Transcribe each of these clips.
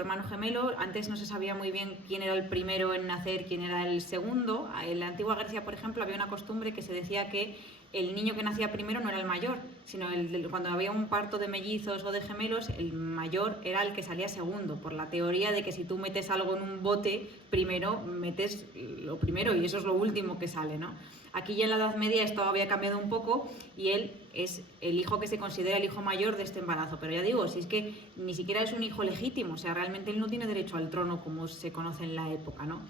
hermano gemelo. Antes no se sabía muy bien quién era el primero en nacer, quién era el segundo. En la antigua Grecia, por ejemplo, había una costumbre que se decía que el niño que nacía primero no era el mayor, sino cuando había un parto de mellizos o de gemelos, el mayor era el que salía segundo, por la teoría de que si tú metes algo en un bote, primero metes lo primero y eso es lo último que sale, ¿no? Aquí ya en la Edad Media esto había cambiado un poco y él es el hijo que se considera el hijo mayor de este embarazo. Pero ya digo, si es que ni siquiera es un hijo legítimo, o sea, realmente él no tiene derecho al trono como se conoce en la época, ¿no?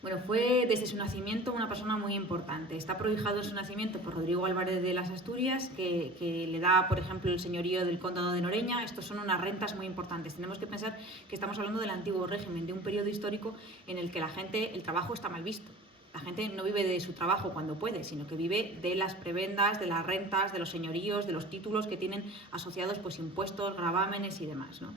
Bueno, fue desde su nacimiento una persona muy importante. Está prohijado en su nacimiento por Rodrigo Álvarez de las Asturias, que le da, por ejemplo, el señorío del Condado de Noreña. Estos son unas rentas muy importantes. Tenemos que pensar que estamos hablando del antiguo régimen, de un periodo histórico en el que el trabajo está mal visto. La gente no vive de su trabajo cuando puede, sino que vive de las prebendas, de las rentas, de los señoríos, de los títulos que tienen asociados pues impuestos, gravámenes y demás, ¿no?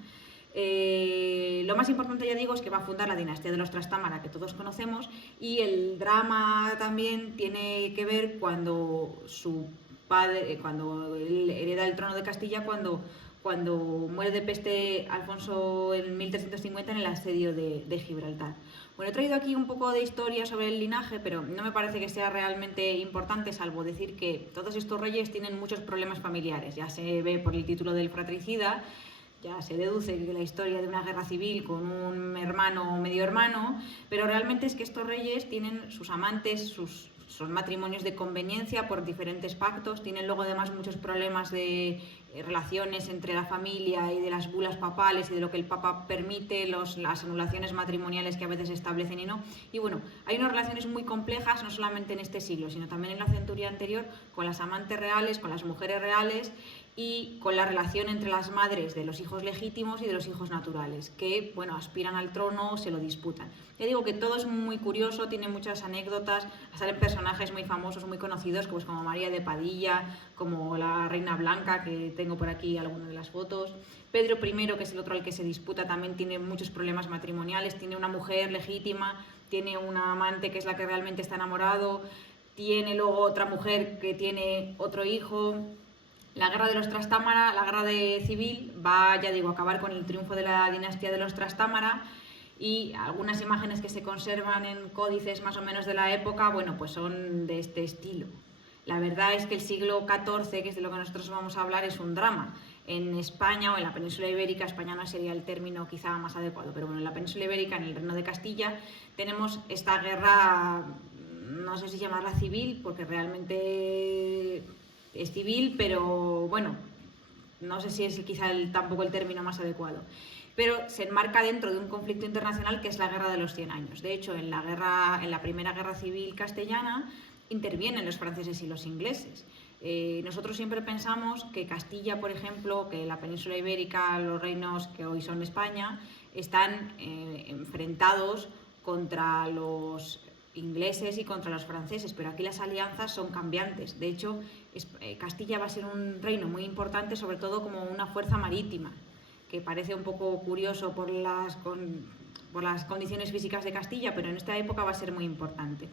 Lo más importante, ya digo, es que va a fundar la dinastía de los Trastámara, que todos conocemos, y el drama también tiene que ver cuando su padre, cuando él hereda el trono de Castilla, cuando muere de peste Alfonso en 1350 en el asedio de Gibraltar. Bueno, he traído aquí un poco de historia sobre el linaje, pero no me parece que sea realmente importante, salvo decir que todos estos reyes tienen muchos problemas familiares. Ya se ve por el título del fratricida, ya se deduce que la historia de una guerra civil con un hermano o medio hermano, pero realmente es que estos reyes tienen sus amantes, sus matrimonios de conveniencia por diferentes pactos, tienen luego además muchos problemas de relaciones entre la familia y de las bulas papales y de lo que el papa permite, las anulaciones matrimoniales que a veces establecen y no. Y bueno, hay unas relaciones muy complejas, no solamente en este siglo, sino también en la centuria anterior, con las amantes reales, con las mujeres reales, y con la relación entre las madres de los hijos legítimos y de los hijos naturales, que, bueno, aspiran al trono, se lo disputan. Ya digo que todo es muy curioso, tiene muchas anécdotas, salen personajes muy famosos, muy conocidos, pues como María de Padilla, como la Reina Blanca, que tengo por aquí algunas de las fotos. Pedro I, que es el otro al que se disputa, también tiene muchos problemas matrimoniales, tiene una mujer legítima, tiene una amante que es la que realmente está enamorado, tiene luego otra mujer que tiene otro hijo. La guerra de los Trastámara, la guerra civil, va, ya digo, a acabar con el triunfo de la dinastía de los Trastámara, y algunas imágenes que se conservan en códices más o menos de la época, bueno, pues son de este estilo. La verdad es que el siglo XIV, que es de lo que nosotros vamos a hablar, es un drama. En España o en la península ibérica, España no sería el término quizá más adecuado, pero bueno, en la península ibérica, en el Reino de Castilla, tenemos esta guerra, no sé si llamarla civil, porque realmente es civil, pero bueno, no sé si es quizá tampoco el término más adecuado, pero se enmarca dentro de un conflicto internacional que es la Guerra de los 100 años. De hecho, en la primera guerra civil castellana intervienen los franceses y los ingleses. Nosotros siempre pensamos que Castilla, por ejemplo, que la península ibérica, los reinos que hoy son España, están enfrentados contra los ingleses y contra los franceses, pero aquí las alianzas son cambiantes. De hecho, Castilla va a ser un reino muy importante, sobre todo como una fuerza marítima, que parece un poco curioso por las condiciones físicas de Castilla, pero en esta época va a ser muy importante.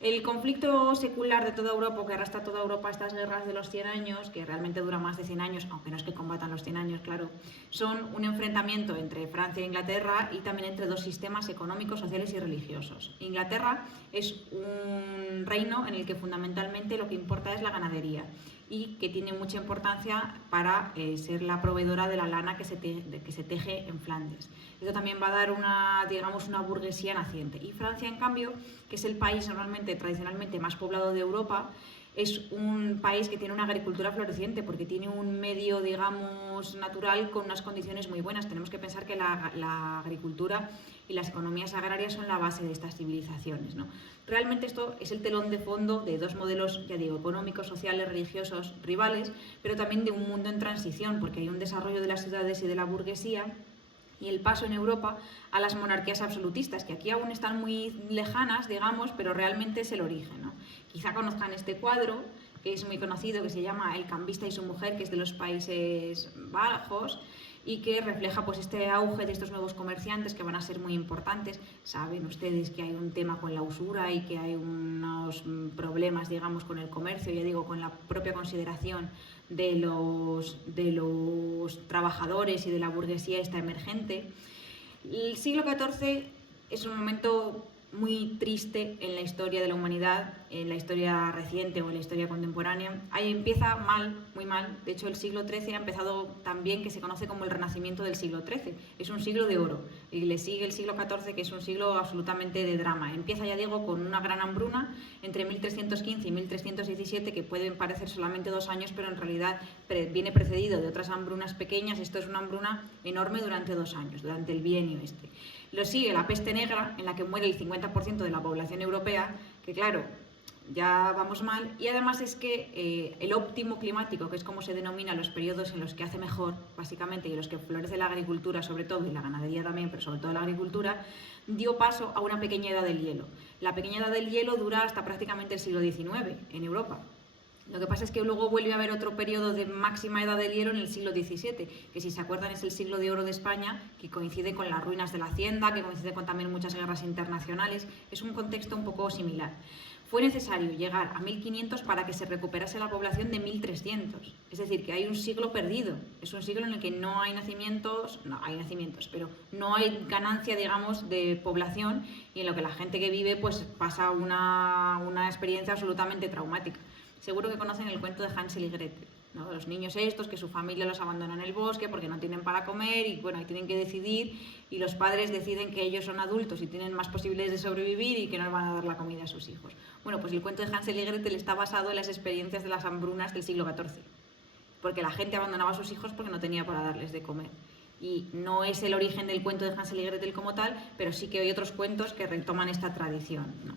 El conflicto secular de toda Europa, que arrastra a toda Europa estas guerras de los 100 años, que realmente duran más de 100 años, aunque no es que combatan los 100 años, claro, son un enfrentamiento entre Francia e Inglaterra y también entre dos sistemas económicos, sociales y religiosos. Inglaterra es un reino en el que fundamentalmente lo que importa es la ganadería y que tiene mucha importancia para ser la proveedora de la lana que se teje en Flandes. Esto también va a dar una burguesía naciente. Y Francia, en cambio, que es el país tradicionalmente más poblado de Europa, es un país que tiene una agricultura floreciente porque tiene un medio, digamos, natural con unas condiciones muy buenas. Tenemos que pensar que la agricultura y las economías agrarias son la base de estas civilizaciones, ¿no? Realmente esto es el telón de fondo de dos modelos, ya digo, económicos, sociales, religiosos, rivales, pero también de un mundo en transición, porque hay un desarrollo de las ciudades y de la burguesía y el paso en Europa a las monarquías absolutistas, que aquí aún están muy lejanas, digamos, pero realmente es el origen, ¿no? Quizá conozcan este cuadro, que es muy conocido, que se llama El cambista y su mujer, que es de los Países Bajos, y que refleja pues este auge de estos nuevos comerciantes que van a ser muy importantes. Saben ustedes que hay un tema con la usura y que hay unos problemas, digamos, con el comercio, ya digo, con la propia consideración de los trabajadores y de la burguesía esta emergente. El siglo XIV es un momento muy triste en la historia de la humanidad, en la historia reciente o en la historia contemporánea. Ahí empieza mal, muy mal. De hecho, el siglo XIII ha empezado también, que se conoce como el Renacimiento del siglo XIII. Es un siglo de oro. Y le sigue el siglo XIV, que es un siglo absolutamente de drama. Empieza, ya digo, con una gran hambruna entre 1315 y 1317, que pueden parecer solamente 2 años, pero en realidad viene precedido de otras hambrunas pequeñas. Esto es una hambruna enorme durante 2 años, durante el bienio este. Lo sigue la peste negra, en la que muere el 50% de la población europea, que claro, ya vamos mal. Y además es que el óptimo climático, que es como se denomina los periodos en los que hace mejor, básicamente, y en los que florece la agricultura sobre todo, y la ganadería también, pero sobre todo la agricultura, dio paso a una pequeña edad del hielo. La pequeña edad del hielo dura hasta prácticamente el siglo XIX en Europa. Lo que pasa es que luego vuelve a haber otro periodo de máxima edad del hielo en el siglo XVII, que si se acuerdan es el siglo de oro de España, que coincide con las ruinas de la hacienda, que coincide con también muchas guerras internacionales. Es un contexto un poco similar. Fue necesario llegar a 1500 para que se recuperase la población de 1300. Es decir, que hay un siglo perdido. Es un siglo en el que no hay nacimientos, pero no hay ganancia, digamos, de población, y en lo que la gente que vive pues pasa una experiencia absolutamente traumática. Seguro que conocen el cuento de Hansel y Gretel, ¿no? Los niños estos que su familia los abandona en el bosque porque no tienen para comer y bueno, ahí tienen que decidir, y los padres deciden que ellos son adultos y tienen más posibilidades de sobrevivir y que no les van a dar la comida a sus hijos. Bueno, pues el cuento de Hansel y Gretel está basado en las experiencias de las hambrunas del siglo XIV, porque la gente abandonaba a sus hijos porque no tenía para darles de comer. Y no es el origen del cuento de Hansel y Gretel como tal, pero sí que hay otros cuentos que retoman esta tradición, ¿no?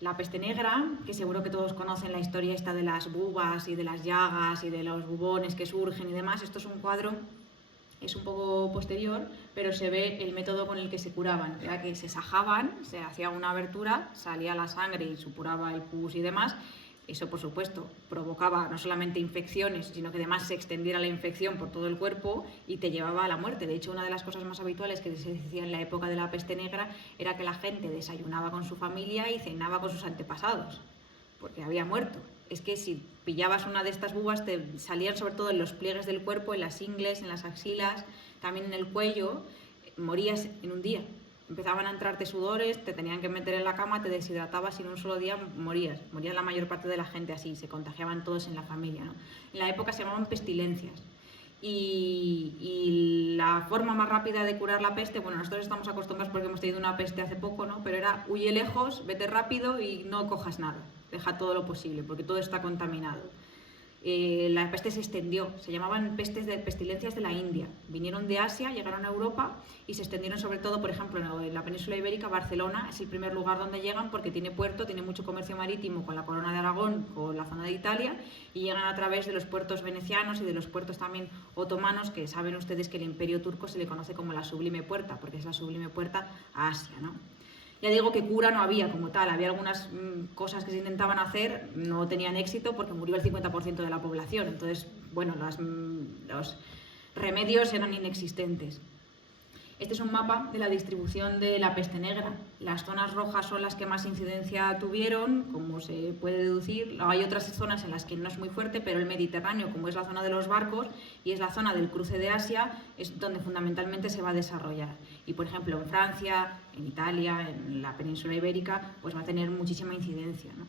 La peste negra, que seguro que todos conocen la historia esta de las bubas y de las llagas y de los bubones que surgen y demás. Esto es un cuadro, es un poco posterior, pero se ve el método con el que se curaban. Era que se sajaban, se hacía una abertura, salía la sangre y supuraba el pus y demás. Eso, por supuesto, provocaba no solamente infecciones, sino que además se extendiera la infección por todo el cuerpo y te llevaba a la muerte. De hecho, una de las cosas más habituales que se decía en la época de la peste negra era que la gente desayunaba con su familia y cenaba con sus antepasados, porque había muerto. Es que si pillabas una de estas bubas te salían sobre todo en los pliegues del cuerpo, en las ingles, en las axilas, también en el cuello, morías en un día. Empezaban a entrarte sudores, te tenían que meter en la cama, te deshidratabas y en un solo día morías. Moría la mayor parte de la gente así, se contagiaban todos en la familia, ¿no? En la época se llamaban pestilencias. Y la forma más rápida de curar la peste, bueno, nosotros estamos acostumbrados porque hemos tenido una peste hace poco, ¿no? Pero era huye lejos, vete rápido y no cojas nada. Deja todo lo posible, porque todo está contaminado. La peste se extendió, se llamaban pestilencias de la India. Vinieron de Asia, llegaron a Europa y se extendieron sobre todo, por ejemplo, en la península ibérica. Barcelona es el primer lugar donde llegan porque tiene puerto, tiene mucho comercio marítimo con la Corona de Aragón, con la zona de Italia, y llegan a través de los puertos venecianos y de los puertos también otomanos, que saben ustedes que el Imperio turco se le conoce como la Sublime Puerta, porque es la Sublime Puerta a Asia, ¿no? Ya digo que cura no había como tal, había algunas cosas que se intentaban hacer, no tenían éxito porque murió el 50% de la población, entonces, bueno, los remedios eran inexistentes. Este es un mapa de la distribución de la peste negra. Las zonas rojas son las que más incidencia tuvieron, como se puede deducir. Hay otras zonas en las que no es muy fuerte, pero el Mediterráneo, como es la zona de los barcos y es la zona del cruce de Asia, es donde fundamentalmente se va a desarrollar. Y, por ejemplo, en Francia, en Italia, en la península ibérica, pues va a tener muchísima incidencia, ¿no?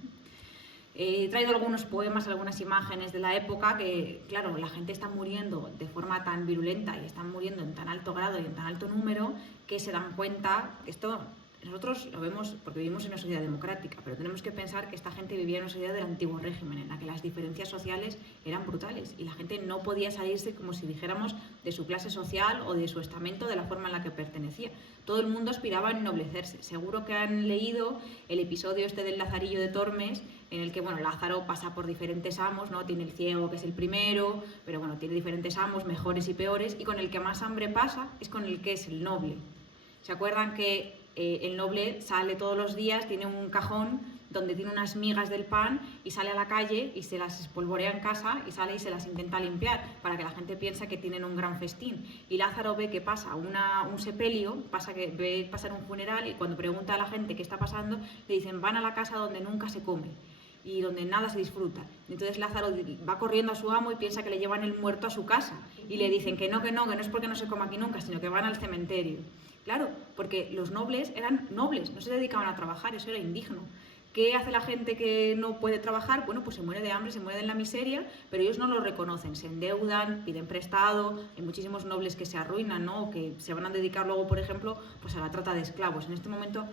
He traído algunos poemas, algunas imágenes de la época que, claro, la gente está muriendo de forma tan virulenta y están muriendo en tan alto grado y en tan alto número que se dan cuenta. Esto nosotros lo vemos porque vivimos en una sociedad democrática, pero tenemos que pensar que esta gente vivía en una sociedad del antiguo régimen, en la que las diferencias sociales eran brutales y la gente no podía salirse, como si dijéramos, de su clase social o de su estamento, de la forma en la que pertenecía. Todo el mundo aspiraba a ennoblecerse. Seguro que han leído el episodio este del Lazarillo de Tormes, en el que, bueno, Lázaro pasa por diferentes amos, ¿no? Tiene el ciego, que es el primero, pero bueno, tiene diferentes amos, mejores y peores, y con el que más hambre pasa es con el que es el noble. ¿Se acuerdan que el noble sale todos los días, tiene un cajón donde tiene unas migas del pan y sale a la calle y se las espolvorea en casa y sale y se las intenta limpiar para que la gente piense que tienen un gran festín. Y Lázaro ve que pasa un sepelio, ve pasar un funeral y cuando pregunta a la gente qué está pasando, le dicen van a la casa donde nunca se come y donde nada se disfruta. Entonces Lázaro va corriendo a su amo y piensa que le llevan el muerto a su casa y le dicen que no es porque no se coma aquí nunca, sino que van al cementerio. Claro, porque los nobles eran nobles, no se dedicaban a trabajar, eso era indigno. ¿Qué hace la gente que no puede trabajar? Bueno, pues se muere de hambre, se muere en la miseria, pero ellos no lo reconocen, se endeudan, piden prestado, hay muchísimos nobles que se arruinan, ¿no? O que se van a dedicar luego, por ejemplo, pues a la trata de esclavos. En este momento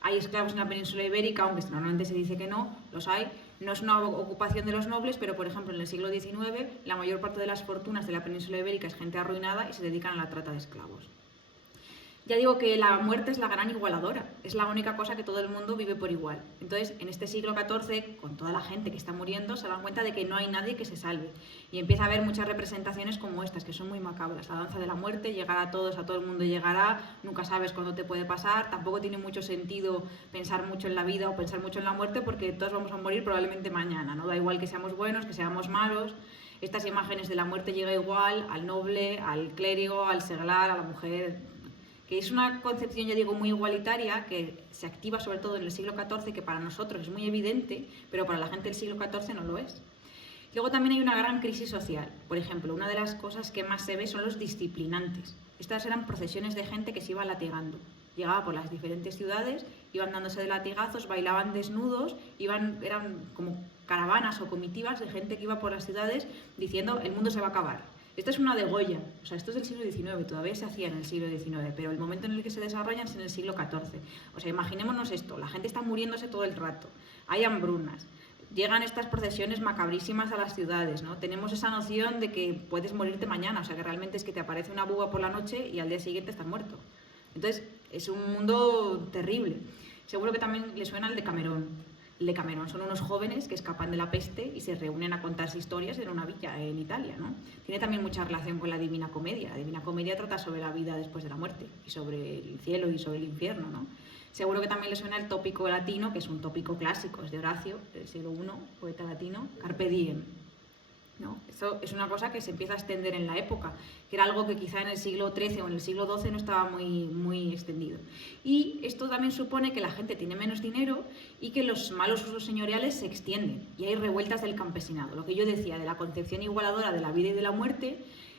hay esclavos en la península ibérica, aunque normalmente se dice que no, los hay. No es una ocupación de los nobles, pero por ejemplo en el siglo XIX la mayor parte de las fortunas de la península ibérica es gente arruinada y se dedican a la trata de esclavos. Ya digo que la muerte es la gran igualadora, es la única cosa que todo el mundo vive por igual. Entonces, en este siglo XIV, con toda la gente que está muriendo, se dan cuenta de que no hay nadie que se salve. Y empieza a haber muchas representaciones como estas, que son muy macabras. La danza de la muerte, llegará a todos, a todo el mundo llegará, nunca sabes cuándo te puede pasar, tampoco tiene mucho sentido pensar mucho en la vida o pensar mucho en la muerte porque todos vamos a morir probablemente mañana, ¿no? Da igual que seamos buenos, que seamos malos. Estas imágenes de la muerte llega igual al noble, al clérigo, al seglar, a la mujer, que es una concepción, ya digo, muy igualitaria, que se activa sobre todo en el siglo XIV, que para nosotros es muy evidente, pero para la gente del siglo XIV no lo es. Luego también hay una gran crisis social. Por ejemplo, una de las cosas que más se ve son los disciplinantes. Estas eran procesiones de gente que se iba latigando. Llegaba por las diferentes ciudades, iban dándose de latigazos, bailaban desnudos, eran como caravanas o comitivas de gente que iba por las ciudades diciendo el mundo se va a acabar. Esta es una de Goya, o sea, esto es del siglo XIX, todavía se hacía en el siglo XIX, pero el momento en el que se desarrollan es en el siglo XIV. O sea, imaginémonos esto, la gente está muriéndose todo el rato, hay hambrunas, llegan estas procesiones macabrísimas a las ciudades, ¿no? Tenemos esa noción de que puedes morirte mañana, o sea, que realmente es que te aparece una buba por la noche y al día siguiente estás muerto. Entonces, es un mundo terrible. Seguro que también le suena el de Camerón. El de Camerón son unos jóvenes que escapan de la peste y se reúnen a contarse historias en una villa en Italia, ¿no? Tiene también mucha relación con la Divina Comedia. La Divina Comedia trata sobre la vida después de la muerte y sobre el cielo y sobre el infierno, ¿no? Seguro que también le suena el tópico latino, que es un tópico clásico, es de Horacio, del siglo I, poeta latino, Carpe diem, ¿no? Esto es una cosa que se empieza a extender en la época, que era algo que quizá en el siglo XIII o en el siglo XII no estaba muy extendido. Y esto también supone que la gente tiene menos dinero y que los malos usos señoriales se extienden y hay revueltas del campesinado. Lo que yo decía de la concepción igualadora de la vida y de la muerte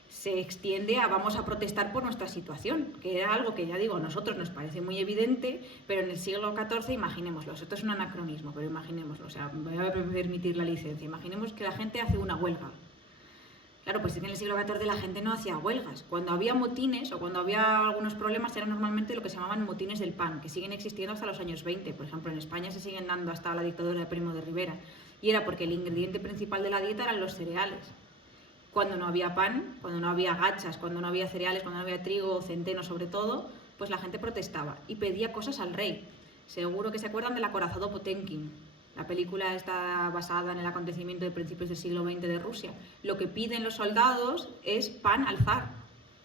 se extiende a vamos a protestar por nuestra situación, que era algo que, ya digo, a nosotros nos parece muy evidente, pero en el siglo XIV, imaginémoslo, esto es un anacronismo, pero imaginémoslo, o sea, voy a permitir la licencia, imaginemos que la gente hace una huelga. Claro, pues en el siglo XIV la gente no hacía huelgas. Cuando había motines o cuando había algunos problemas eran normalmente lo que se llamaban motines del pan, que siguen existiendo hasta los años 20. Por ejemplo, en España se siguen dando hasta la dictadura de Primo de Rivera. Y era porque el ingrediente principal de la dieta eran los cereales. Cuando no había pan, cuando no había gachas, cuando no había cereales, cuando no había trigo, centeno sobre todo, pues la gente protestaba y pedía cosas al rey. Seguro que se acuerdan del acorazado Potemkin. La película está basada en el acontecimiento de principios del siglo XX de Rusia. Lo que piden los soldados es pan al zar,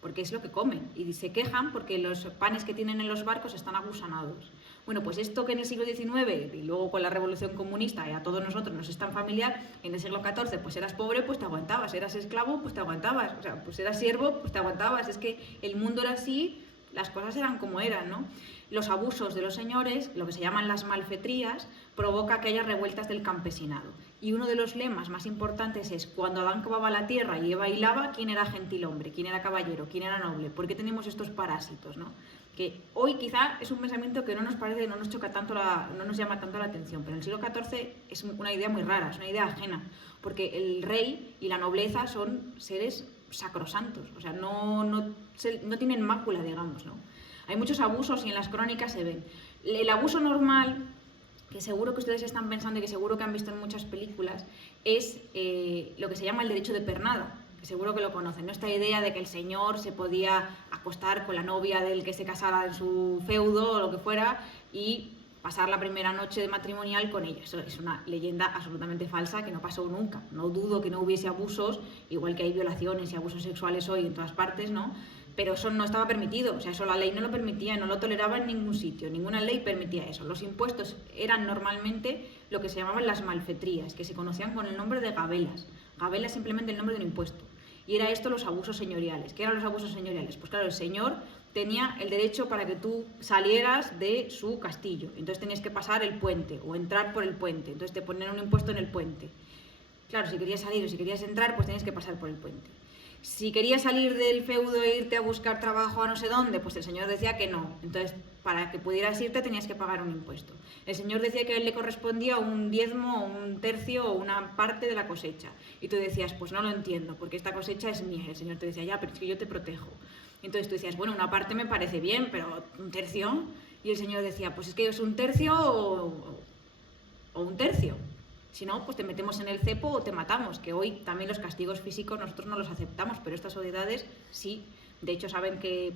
porque es lo que comen. Y se quejan porque los panes que tienen en los barcos están agusanados. Bueno, pues esto que en el siglo XIX y luego con la Revolución Comunista y a todos nosotros nos es tan familiar, en el siglo XIV pues eras pobre, pues te aguantabas, eras esclavo, pues te aguantabas, o sea, pues eras siervo, pues te aguantabas. Es que el mundo era así, las cosas eran como eran, ¿no? Los abusos de los señores, lo que se llaman las malfetrías, provoca que haya revueltas del campesinado. Y uno de los lemas más importantes es, cuando Adán cavaba la tierra y Eva hilaba, ¿quién era gentilhombre? ¿Quién era caballero? ¿Quién era noble? ¿Por qué tenemos estos parásitos, no? Que hoy quizá es un pensamiento que no nos parece, no nos choca tanto, no nos llama tanto la atención, pero en el siglo XIV es una idea muy rara, es una idea ajena, porque el rey y la nobleza son seres sacrosantos, o sea, no tienen mácula, digamos, ¿no? Hay muchos abusos y en las crónicas se ven. El abuso normal, que seguro que ustedes están pensando y que seguro que han visto en muchas películas, es lo que se llama el derecho de pernada, que seguro que lo conocen, ¿no? Esta idea de que el señor se podía acostar con la novia del que se casara en su feudo o lo que fuera y pasar la primera noche de matrimonial con ella. Eso es una leyenda absolutamente falsa que no pasó nunca. No dudo que no hubiese abusos, igual que hay violaciones y abusos sexuales hoy en todas partes, ¿no? Pero eso no estaba permitido, o sea, eso la ley no lo permitía, no lo toleraba en ningún sitio, ninguna ley permitía eso. Los impuestos eran normalmente lo que se llamaban las malfetrías, que se conocían con el nombre de gabelas. Gabela es simplemente el nombre de un impuesto. Y era esto los abusos señoriales. ¿Qué eran los abusos señoriales? Pues claro, el señor tenía el derecho para que tú salieras de su castillo. Entonces tenías que pasar el puente o entrar por el puente. Entonces te ponían un impuesto en el puente. Claro, si querías salir o si querías entrar, pues tenías que pasar por el puente. Si querías salir del feudo e irte a buscar trabajo a no sé dónde, pues el señor decía que no. Entonces, para que pudieras irte tenías que pagar un impuesto. El señor decía que a él le correspondía un diezmo, un tercio o una parte de la cosecha. Y tú decías, pues no lo entiendo, porque esta cosecha es mía. El señor te decía, ya, pero es que yo te protejo. Entonces tú decías, bueno, una parte me parece bien, pero ¿un tercio? Y el señor decía, pues es que es un tercio o un tercio. Si no, pues te metemos en el cepo o te matamos, que hoy también los castigos físicos nosotros no los aceptamos, pero estas sociedades sí. De hecho, saben que,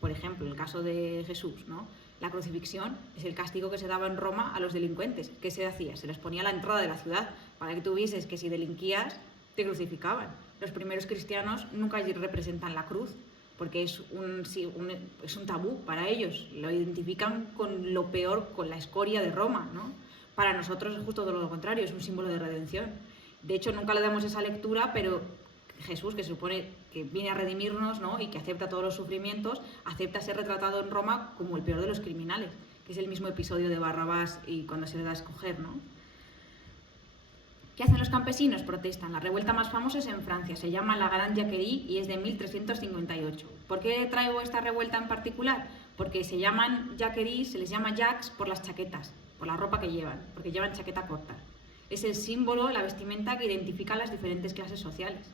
por ejemplo, el caso de Jesús, ¿no? La crucifixión es el castigo que se daba en Roma a los delincuentes. ¿Qué se hacía? Se les ponía a la entrada de la ciudad para que tú vieses que si delinquías, te crucificaban. Los primeros cristianos nunca representan la cruz, porque es un tabú para ellos. Lo identifican con lo peor, con la escoria de Roma, ¿no? Para nosotros es justo todo lo contrario, es un símbolo de redención. De hecho, nunca le damos esa lectura, pero Jesús, que se supone que viene a redimirnos, ¿no? Y que acepta todos los sufrimientos, acepta ser retratado en Roma como el peor de los criminales, que es el mismo episodio de Barrabás y cuando se le da a escoger, ¿no? ¿Qué hacen los campesinos? Protestan. La revuelta más famosa es en Francia, se llama la Grande Jacquerie y es de 1358. ¿Por qué traigo esta revuelta en particular? Porque se llaman Jacquerie, se les llama Jacques por las chaquetas, por la ropa que llevan, porque llevan chaqueta corta. Es el símbolo, la vestimenta que identifica a las diferentes clases sociales.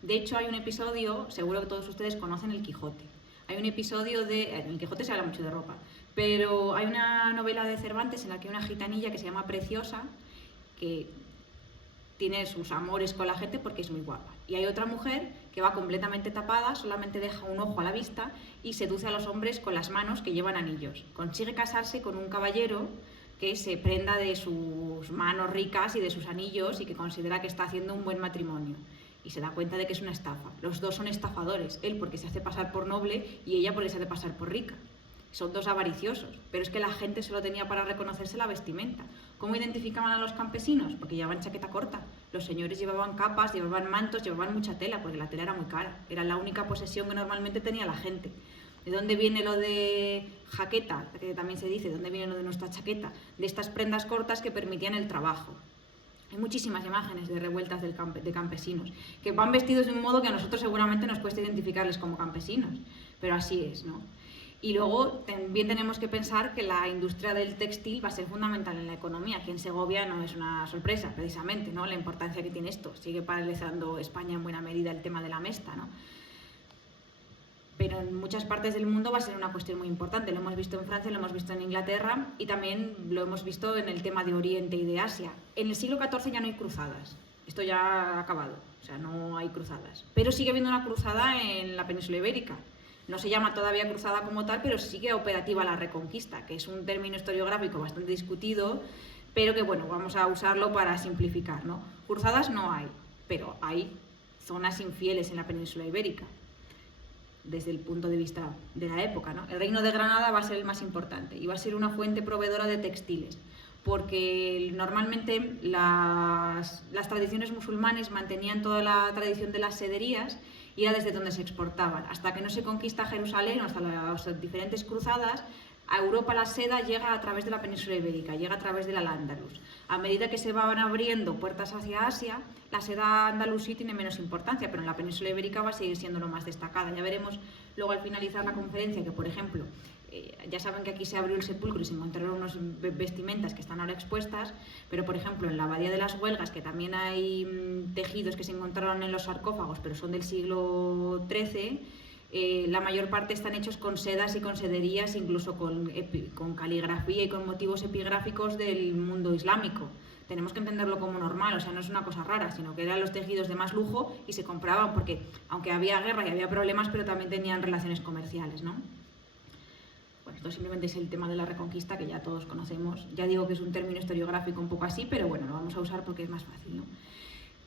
De hecho, hay un episodio, seguro que todos ustedes conocen El Quijote. Hay un episodio en El Quijote se habla mucho de ropa, pero hay una novela de Cervantes en la que hay una gitanilla que se llama Preciosa, que tiene sus amores con la gente porque es muy guapa. Y hay otra mujer que va completamente tapada, solamente deja un ojo a la vista y seduce a los hombres con las manos que llevan anillos. Consigue casarse con un caballero que se prenda de sus manos ricas y de sus anillos y que considera que está haciendo un buen matrimonio. Y se da cuenta de que es una estafa. Los dos son estafadores, él porque se hace pasar por noble y ella porque se hace pasar por rica. Son dos avariciosos, pero es que la gente solo tenía para reconocerse la vestimenta. ¿Cómo identificaban a los campesinos? Porque llevaban chaqueta corta. Los señores llevaban capas, llevaban mantos, llevaban mucha tela, porque la tela era muy cara. Era la única posesión que normalmente tenía la gente. ¿De dónde viene lo de jaqueta? Que también se dice, ¿de dónde viene lo de nuestra chaqueta? De estas prendas cortas que permitían el trabajo. Hay muchísimas imágenes de revueltas de campesinos, que van vestidos de un modo que a nosotros seguramente nos cuesta identificarles como campesinos, pero así es, ¿no? Y luego también tenemos que pensar que la industria del textil va a ser fundamental en la economía. Aquí en Segovia no es una sorpresa, precisamente, ¿no? La importancia que tiene esto. Sigue paralizando España en buena medida el tema de la mesta, ¿no? Pero en muchas partes del mundo va a ser una cuestión muy importante. Lo hemos visto en Francia, lo hemos visto en Inglaterra y también lo hemos visto en el tema de Oriente y de Asia. En el siglo XIV ya no hay cruzadas. Esto ya ha acabado, o sea, no hay cruzadas. Pero sigue habiendo una cruzada en la península ibérica. No se llama todavía cruzada como tal, pero sigue operativa la Reconquista, que es un término historiográfico bastante discutido, pero que, bueno, vamos a usarlo para simplificar, ¿no? Cruzadas no hay, pero hay zonas infieles en la península ibérica, desde el punto de vista de la época, ¿no? El reino de Granada va a ser el más importante y va a ser una fuente proveedora de textiles, porque normalmente las tradiciones musulmanes mantenían toda la tradición de las sederías y era desde donde se exportaban. Hasta que no se conquista Jerusalén, hasta las diferentes cruzadas, a Europa la seda llega a través de la península ibérica, llega a través del Al-Ándalus. A medida que se van abriendo puertas hacia Asia, la seda andalusí tiene menos importancia, pero en la península ibérica va a seguir siendo lo más destacada. Ya veremos luego al finalizar la conferencia que, por ejemplo, ya saben que aquí se abrió el sepulcro y se encontraron unas vestimentas que están ahora expuestas, pero por ejemplo en la Abadía de las Huelgas, que también hay tejidos que se encontraron en los sarcófagos, pero son del siglo XIII, la mayor parte están hechos con sedas y con sederías, incluso con caligrafía y con motivos epigráficos del mundo islámico. Tenemos que entenderlo como normal, o sea, no es una cosa rara, sino que eran los tejidos de más lujo y se compraban porque, aunque había guerra y había problemas, pero también tenían relaciones comerciales, ¿no? Bueno, esto simplemente es el tema de la Reconquista, que ya todos conocemos. Ya digo que es un término historiográfico un poco así, pero bueno, lo vamos a usar porque es más fácil, ¿no?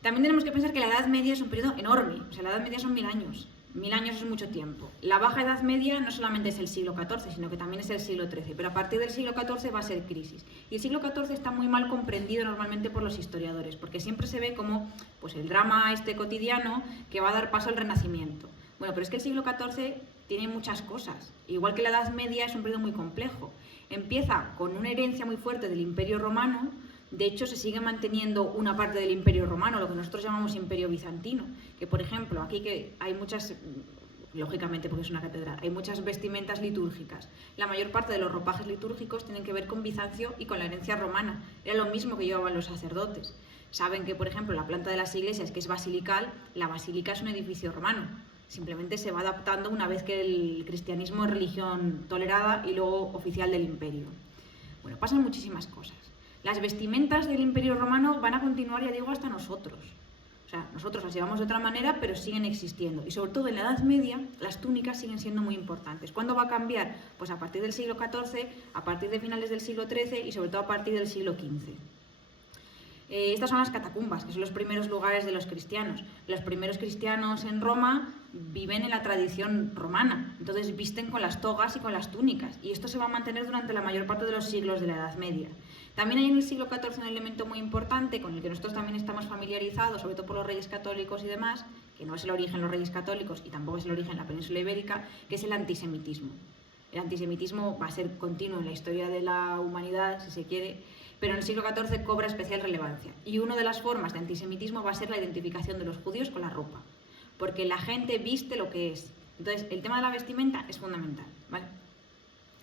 También tenemos que pensar que la Edad Media es un periodo enorme, o sea, la Edad Media son 1000 años. 1000 años es mucho tiempo. La Baja Edad Media no solamente es el siglo XIV, sino que también es el siglo XIII, pero a partir del siglo XIV va a ser crisis. Y el siglo XIV está muy mal comprendido normalmente por los historiadores, porque siempre se ve como pues, el drama cotidiano que va a dar paso al Renacimiento. Bueno, pero es que el siglo XIV tiene muchas cosas. Igual que la Edad Media es un periodo muy complejo. Empieza con una herencia muy fuerte del Imperio Romano. De hecho, se sigue manteniendo una parte del Imperio Romano, lo que nosotros llamamos Imperio Bizantino, que por ejemplo, aquí que hay muchas, lógicamente porque es una catedral, hay muchas vestimentas litúrgicas. La mayor parte de los ropajes litúrgicos tienen que ver con Bizancio y con la herencia romana. Era lo mismo que llevaban los sacerdotes. Saben que, por ejemplo, la planta de las iglesias, que es basilical, la basílica es un edificio romano. Simplemente se va adaptando una vez que el cristianismo es religión tolerada y luego oficial del imperio. Bueno, pasan muchísimas cosas. Las vestimentas del Imperio Romano van a continuar, ya digo, hasta nosotros. O sea, nosotros las llevamos de otra manera, pero siguen existiendo. Y sobre todo en la Edad Media, las túnicas siguen siendo muy importantes. ¿Cuándo va a cambiar? Pues a partir del siglo XIV, a partir de finales del siglo XIII y sobre todo a partir del siglo XV. Estas son las catacumbas, que son los primeros lugares de los cristianos. Los primeros cristianos en Roma viven en la tradición romana, entonces visten con las togas y con las túnicas, y esto se va a mantener durante la mayor parte de los siglos de la Edad Media. También hay en el siglo XIV un elemento muy importante con el que nosotros también estamos familiarizados, sobre todo por los reyes católicos y demás, que no es el origen de los reyes católicos y tampoco es el origen de la península ibérica, que es el antisemitismo. El antisemitismo va a ser continuo en la historia de la humanidad, si se quiere, pero en el siglo XIV cobra especial relevancia. Y una de las formas de antisemitismo va a ser la identificación de los judíos con la ropa, porque la gente viste lo que es. Entonces, el tema de la vestimenta es fundamental, ¿vale?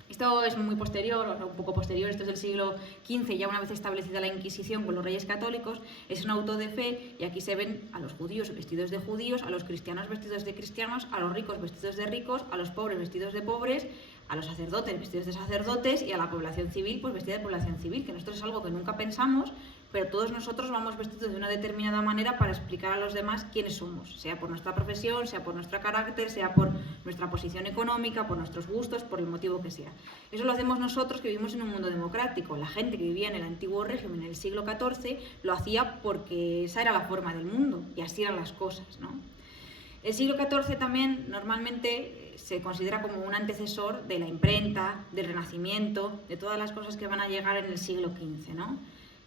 Esto es muy posterior, o un poco posterior, esto es del siglo XV, ya una vez establecida la Inquisición con los reyes católicos, es un auto de fe y aquí se ven a los judíos vestidos de judíos, a los cristianos vestidos de cristianos, a los ricos vestidos de ricos, a los pobres vestidos de pobres, a los sacerdotes vestidos de sacerdotes y a la población civil pues vestida de población civil, que nosotros es algo que nunca pensamos, pero todos nosotros vamos vestidos de una determinada manera para explicar a los demás quiénes somos, sea por nuestra profesión, sea por nuestro carácter, sea por nuestra posición económica, por nuestros gustos, por el motivo que sea. Eso lo hacemos nosotros que vivimos en un mundo democrático. La gente que vivía en el antiguo régimen en el siglo XIV lo hacía porque esa era la forma del mundo y así eran las cosas, ¿no? El siglo XIV también normalmente se considera como un antecesor de la imprenta, del Renacimiento, de todas las cosas que van a llegar en el siglo XV, ¿no?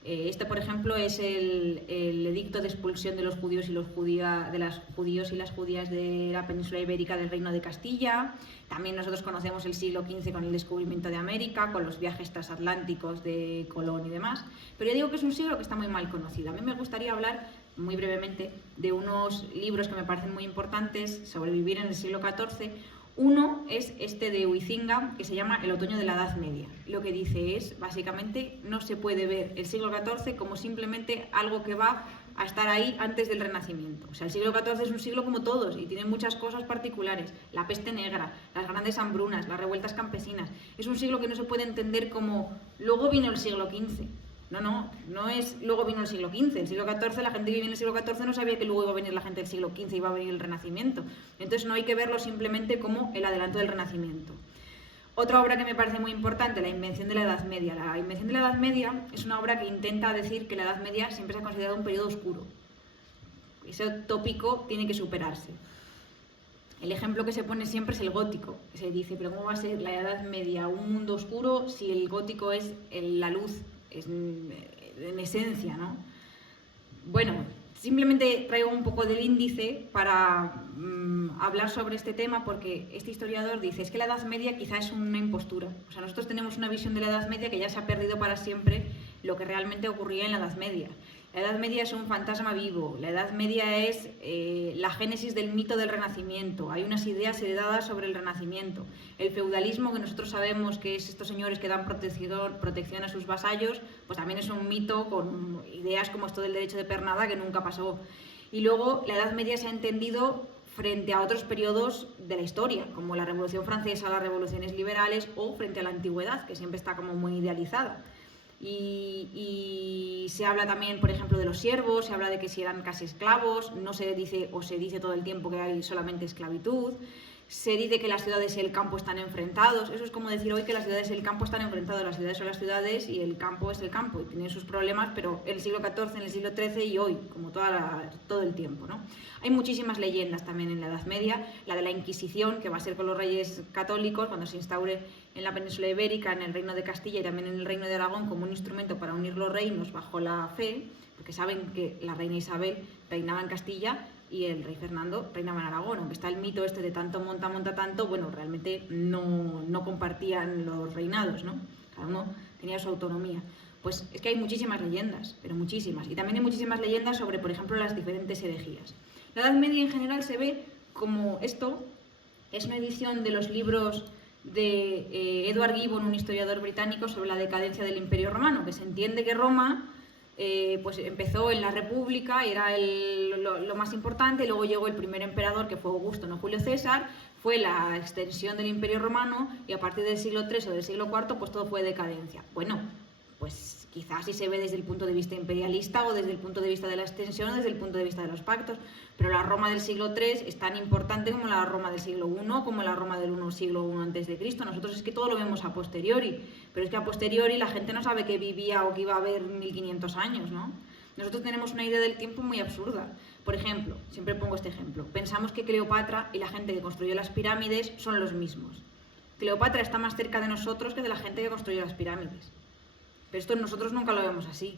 Este, por ejemplo, es el edicto de expulsión de los judíos y los judíos y las judías de la península ibérica del Reino de Castilla. También nosotros conocemos el siglo XV con el descubrimiento de América, con los viajes transatlánticos de Colón y demás. Pero yo digo que es un siglo que está muy mal conocido. A mí me gustaría hablar muy brevemente de unos libros que me parecen muy importantes sobre vivir en el siglo XIV. Uno es este de Huizinga, que se llama El otoño de la Edad Media. Lo que dice es, básicamente, no se puede ver el siglo XIV como simplemente algo que va a estar ahí antes del Renacimiento. O sea, el siglo XIV es un siglo como todos y tiene muchas cosas particulares. La peste negra, las grandes hambrunas, las revueltas campesinas. Es un siglo que no se puede entender como luego vino el siglo XV. No es luego vino el siglo XV. El siglo XIV, la gente que vivía en el siglo XIV no sabía que luego iba a venir la gente del siglo XV y iba a venir el Renacimiento. Entonces no hay que verlo simplemente como el adelanto del Renacimiento. Otra obra que me parece muy importante, La invención de la Edad Media. La invención de la Edad Media es una obra que intenta decir que la Edad Media siempre se ha considerado un periodo oscuro. Ese tópico tiene que superarse. El ejemplo que se pone siempre es el gótico. Se dice, pero ¿cómo va a ser la Edad Media un mundo oscuro si el gótico es la luz? Es en esencia, ¿no? Bueno, simplemente traigo un poco del índice para hablar sobre este tema porque este historiador dice es que la Edad Media quizá es una impostura. O sea, nosotros tenemos una visión de la Edad Media que ya se ha perdido para siempre lo que realmente ocurría en la Edad Media. La Edad Media es un fantasma vivo, la Edad Media es la génesis del mito del Renacimiento, hay unas ideas heredadas sobre el Renacimiento. El feudalismo, que nosotros sabemos que es estos señores que dan protección a sus vasallos, pues también es un mito con ideas como esto del derecho de pernada que nunca pasó. Y luego la Edad Media se ha entendido frente a otros periodos de la historia, como la Revolución Francesa, las revoluciones liberales o frente a la Antigüedad, que siempre está como muy idealizada. Y se habla también, por ejemplo, de los siervos, se habla de que si eran casi esclavos, no se dice o se dice todo el tiempo que hay solamente esclavitud. Se dice que las ciudades y el campo están enfrentados. Eso es como decir hoy que las ciudades y el campo están enfrentados. Las ciudades son las ciudades y el campo es el campo. Y tienen sus problemas, pero en el siglo XIV, en el siglo XIII y hoy, como todo el tiempo, ¿no? Hay muchísimas leyendas también en la Edad Media. La de la Inquisición, que va a ser con los reyes católicos, cuando se instaure en la península ibérica, en el reino de Castilla y también en el reino de Aragón, como un instrumento para unir los reinos bajo la fe, porque saben que la reina Isabel reinaba en Castilla y el rey Fernando reinaba en Aragón, aunque está el mito este de tanto monta tanto, bueno, realmente no compartían los reinados, ¿no? Cada uno tenía su autonomía. Pues es que hay muchísimas leyendas, pero muchísimas. Y también hay muchísimas leyendas sobre, por ejemplo, las diferentes herejías. La Edad Media en general se ve como esto, es una edición de los libros de Edward Gibbon, un historiador británico, sobre la decadencia del Imperio Romano, que se entiende que Roma pues empezó en la República y era lo más importante, y luego llegó el primer emperador, que fue Augusto, no Julio César, fue la extensión del Imperio Romano, y a partir del siglo III o del siglo IV pues todo fue decadencia. Bueno, pues quizás si se ve desde el punto de vista imperialista o desde el punto de vista de la extensión o desde el punto de vista de los pactos, pero la Roma del siglo III es tan importante como la Roma del siglo I, como la Roma del siglo I a.C. Nosotros es que todo lo vemos a posteriori, pero es que a posteriori la gente no sabe que vivía o que iba a haber 1500 años, ¿no? Nosotros tenemos una idea del tiempo muy absurda. Por ejemplo, siempre pongo este ejemplo, pensamos que Cleopatra y la gente que construyó las pirámides son los mismos. Cleopatra está más cerca de nosotros que de la gente que construyó las pirámides. Pero esto nosotros nunca lo vemos así.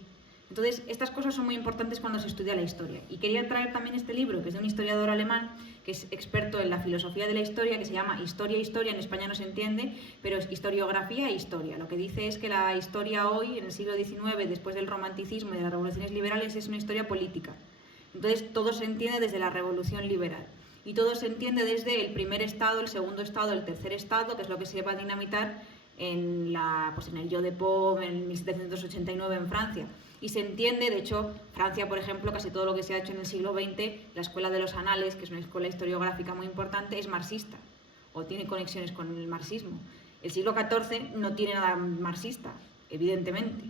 Entonces, estas cosas son muy importantes cuando se estudia la historia. Y quería traer también este libro, que es de un historiador alemán, que es experto en la filosofía de la historia, que se llama Historia, Historia, en España no se entiende, pero es historiografía e historia. Lo que dice es que la historia hoy, en el siglo XIX, después del romanticismo y de las revoluciones liberales, es una historia política. Entonces, todo se entiende desde la revolución liberal. Y todo se entiende desde el primer estado, el segundo estado, el tercer estado, que es lo que se va a dinamitar en el Jeu de Paume, en 1789 en Francia. Y se entiende, de hecho, Francia, por ejemplo, casi todo lo que se ha hecho en el siglo XX, la Escuela de los Anales, que es una escuela historiográfica muy importante, es marxista, o tiene conexiones con el marxismo. El siglo XIV no tiene nada marxista, evidentemente,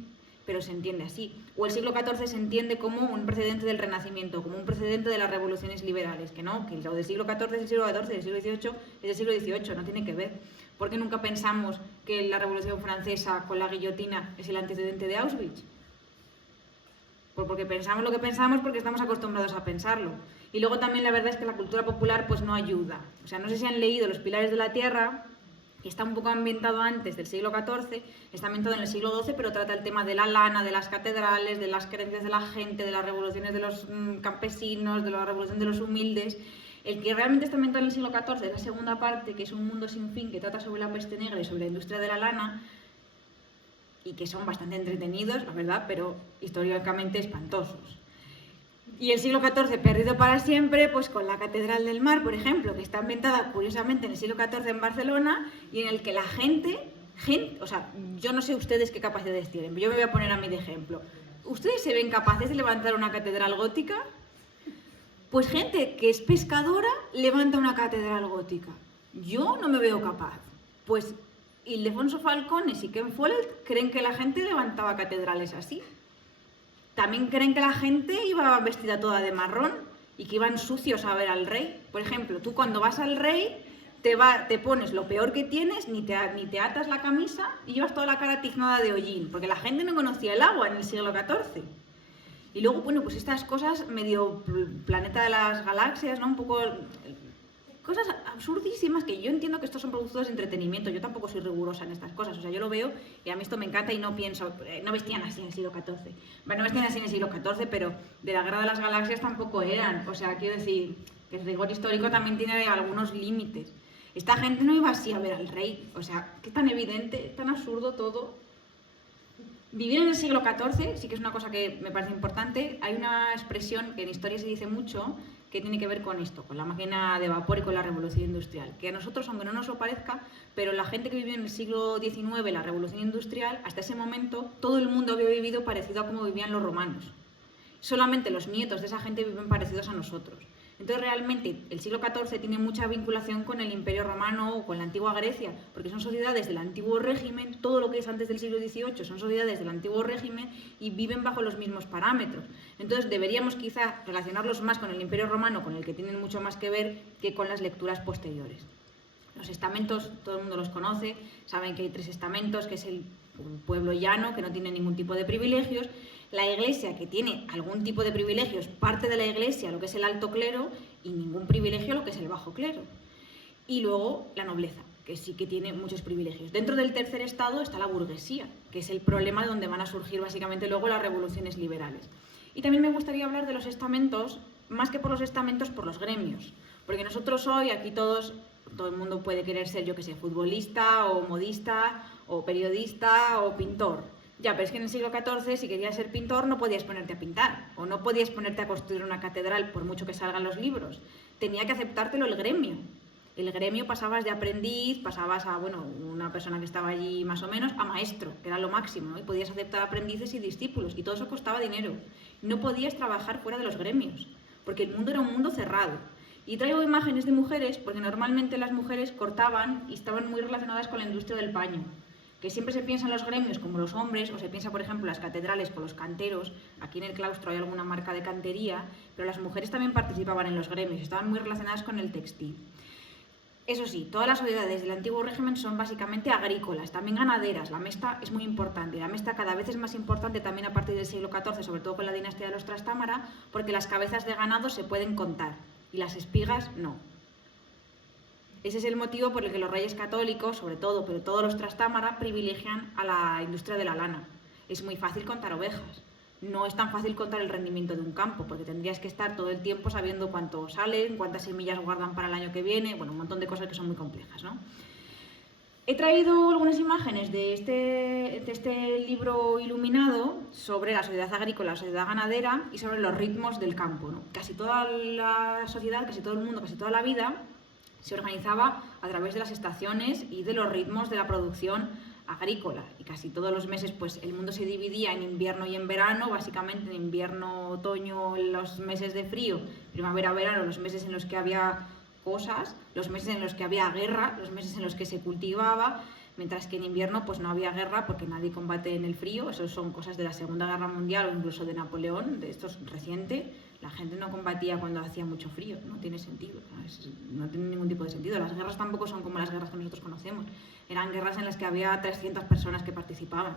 pero se entiende así. O el siglo XIV se entiende como un precedente del Renacimiento, como un precedente de las revoluciones lo del siglo XIV es el siglo XIV, el siglo XVIII es el siglo XVIII, no tiene que ver. ¿Por qué nunca pensamos que la Revolución Francesa con la guillotina es el antecedente de Auschwitz? Pues porque pensamos lo que pensamos porque estamos acostumbrados a pensarlo. Y luego también la verdad es que la cultura popular pues no ayuda. O sea, no sé si han leído Los Pilares de la Tierra, que está un poco ambientado antes del siglo XIV, está ambientado en el siglo XII, pero trata el tema de la lana, de las catedrales, de las creencias de la gente, de las revoluciones de los campesinos, de la revolución de los humildes. El que realmente está ambientado en el siglo XIV es la segunda parte, que es Un mundo sin fin, que trata sobre la peste negra y sobre la industria de la lana, y que son bastante entretenidos, la verdad, pero históricamente espantosos. Y el siglo XIV perdido para siempre, pues con la Catedral del Mar, por ejemplo, que está ambientada curiosamente en el siglo XIV en Barcelona, y en el que la gente, o sea, yo no sé ustedes qué capacidades tienen, yo me voy a poner a mí de ejemplo. ¿Ustedes se ven capaces de levantar una catedral gótica? Pues gente que es pescadora levanta una catedral gótica. Yo no me veo capaz. Pues Ildefonso Falcones y Ken Follett creen que la gente levantaba catedrales así. También creen que la gente iba vestida toda de marrón y que iban sucios a ver al rey. Por ejemplo, tú cuando vas al rey te pones lo peor que tienes, ni te atas la camisa y llevas toda la cara tiznada de hollín, porque la gente no conocía el agua en el siglo XIV. Y luego, bueno, pues estas cosas medio planeta de las galaxias, ¿no? Un poco cosas absurdísimas que yo entiendo que estos son productos de entretenimiento. Yo tampoco soy rigurosa en estas cosas. O sea, yo lo veo y a mí esto me encanta y no pienso, no vestían así en el siglo XIV. Bueno, no vestían así en el siglo XIV, pero de la Guerra de las Galaxias tampoco eran. O sea, quiero decir que el rigor histórico también tiene algunos límites. Esta gente no iba así a ver al rey. O sea, que es tan evidente, tan absurdo todo. Vivir en el siglo XIV sí que es una cosa que me parece importante. Hay una expresión que en historia se dice mucho que tiene que ver con esto, con la máquina de vapor y con la revolución industrial. Que a nosotros, aunque no nos lo parezca, pero la gente que vivió en el siglo XIX, la revolución industrial, hasta ese momento todo el mundo había vivido parecido a como vivían los romanos. Solamente los nietos de esa gente viven parecidos a nosotros. Entonces realmente el siglo XIV tiene mucha vinculación con el Imperio Romano o con la antigua Grecia, porque son sociedades del antiguo régimen, todo lo que es antes del siglo XVIII son sociedades del antiguo régimen y viven bajo los mismos parámetros. Entonces deberíamos quizá relacionarlos más con el Imperio Romano, con el que tienen mucho más que ver, que con las lecturas posteriores. Los estamentos, todo el mundo los conoce, saben que hay 3 estamentos, que es el pueblo llano, que no tiene ningún tipo de privilegios, la Iglesia, que tiene algún tipo de privilegios, parte de la Iglesia, lo que es el alto clero, y ningún privilegio, lo que es el bajo clero. Y luego la nobleza, que sí que tiene muchos privilegios. Dentro del tercer estado está la burguesía, que es el problema de donde van a surgir básicamente luego las revoluciones liberales. Y también me gustaría hablar de los estamentos, más que por los estamentos, por los gremios. Porque nosotros hoy, aquí todo el mundo puede querer ser, yo que sé, futbolista, o modista, o periodista, o pintor. Ya, pero es que en el siglo XIV, si querías ser pintor, no podías ponerte a pintar, o no podías ponerte a construir una catedral, por mucho que salgan los libros. Tenía que aceptártelo el gremio. El gremio pasabas de aprendiz, pasabas a, bueno, una persona que estaba allí más o menos, a maestro, que era lo máximo, ¿no? Y podías aceptar aprendices y discípulos, y todo eso costaba dinero. No podías trabajar fuera de los gremios, porque el mundo era un mundo cerrado. Y traigo imágenes de mujeres, porque normalmente las mujeres cortaban y estaban muy relacionadas con la industria del paño. Que siempre se piensa en los gremios como los hombres, o se piensa, por ejemplo, en las catedrales con los canteros. Aquí en el claustro hay alguna marca de cantería, pero las mujeres también participaban en los gremios, estaban muy relacionadas con el textil. Eso sí, todas las sociedades del antiguo régimen son básicamente agrícolas, también ganaderas. La mesta es muy importante, la mesta cada vez es más importante también a partir del siglo XIV, sobre todo con la dinastía de los Trastámara, porque las cabezas de ganado se pueden contar y las espigas no. Ese es el motivo por el que los reyes católicos, sobre todo, pero todos los Trastámara, privilegian a la industria de la lana. Es muy fácil contar ovejas. No es tan fácil contar el rendimiento de un campo, porque tendrías que estar todo el tiempo sabiendo cuánto salen, cuántas semillas guardan para el año que viene, bueno, un montón de cosas que son muy complejas, ¿no? He traído algunas imágenes de este libro iluminado sobre la sociedad agrícola, la sociedad ganadera y sobre los ritmos del campo, ¿no? Casi toda la sociedad, casi todo el mundo, casi toda la vida se organizaba a través de las estaciones y de los ritmos de la producción agrícola, y casi todos los meses pues el mundo se dividía en invierno y en verano, básicamente en invierno, otoño, los meses de frío, primavera, verano, los meses en los que había cosas, los meses en los que había guerra, los meses en los que se cultivaba, mientras que en invierno pues no había guerra porque nadie combate en el frío. Eso son cosas de la Segunda Guerra Mundial o incluso de Napoleón, de esto es reciente. La gente no combatía cuando hacía mucho frío, no tiene sentido, no tiene ningún tipo de sentido. Las guerras tampoco son como las guerras que nosotros conocemos, eran guerras en las que había 300 personas que participaban.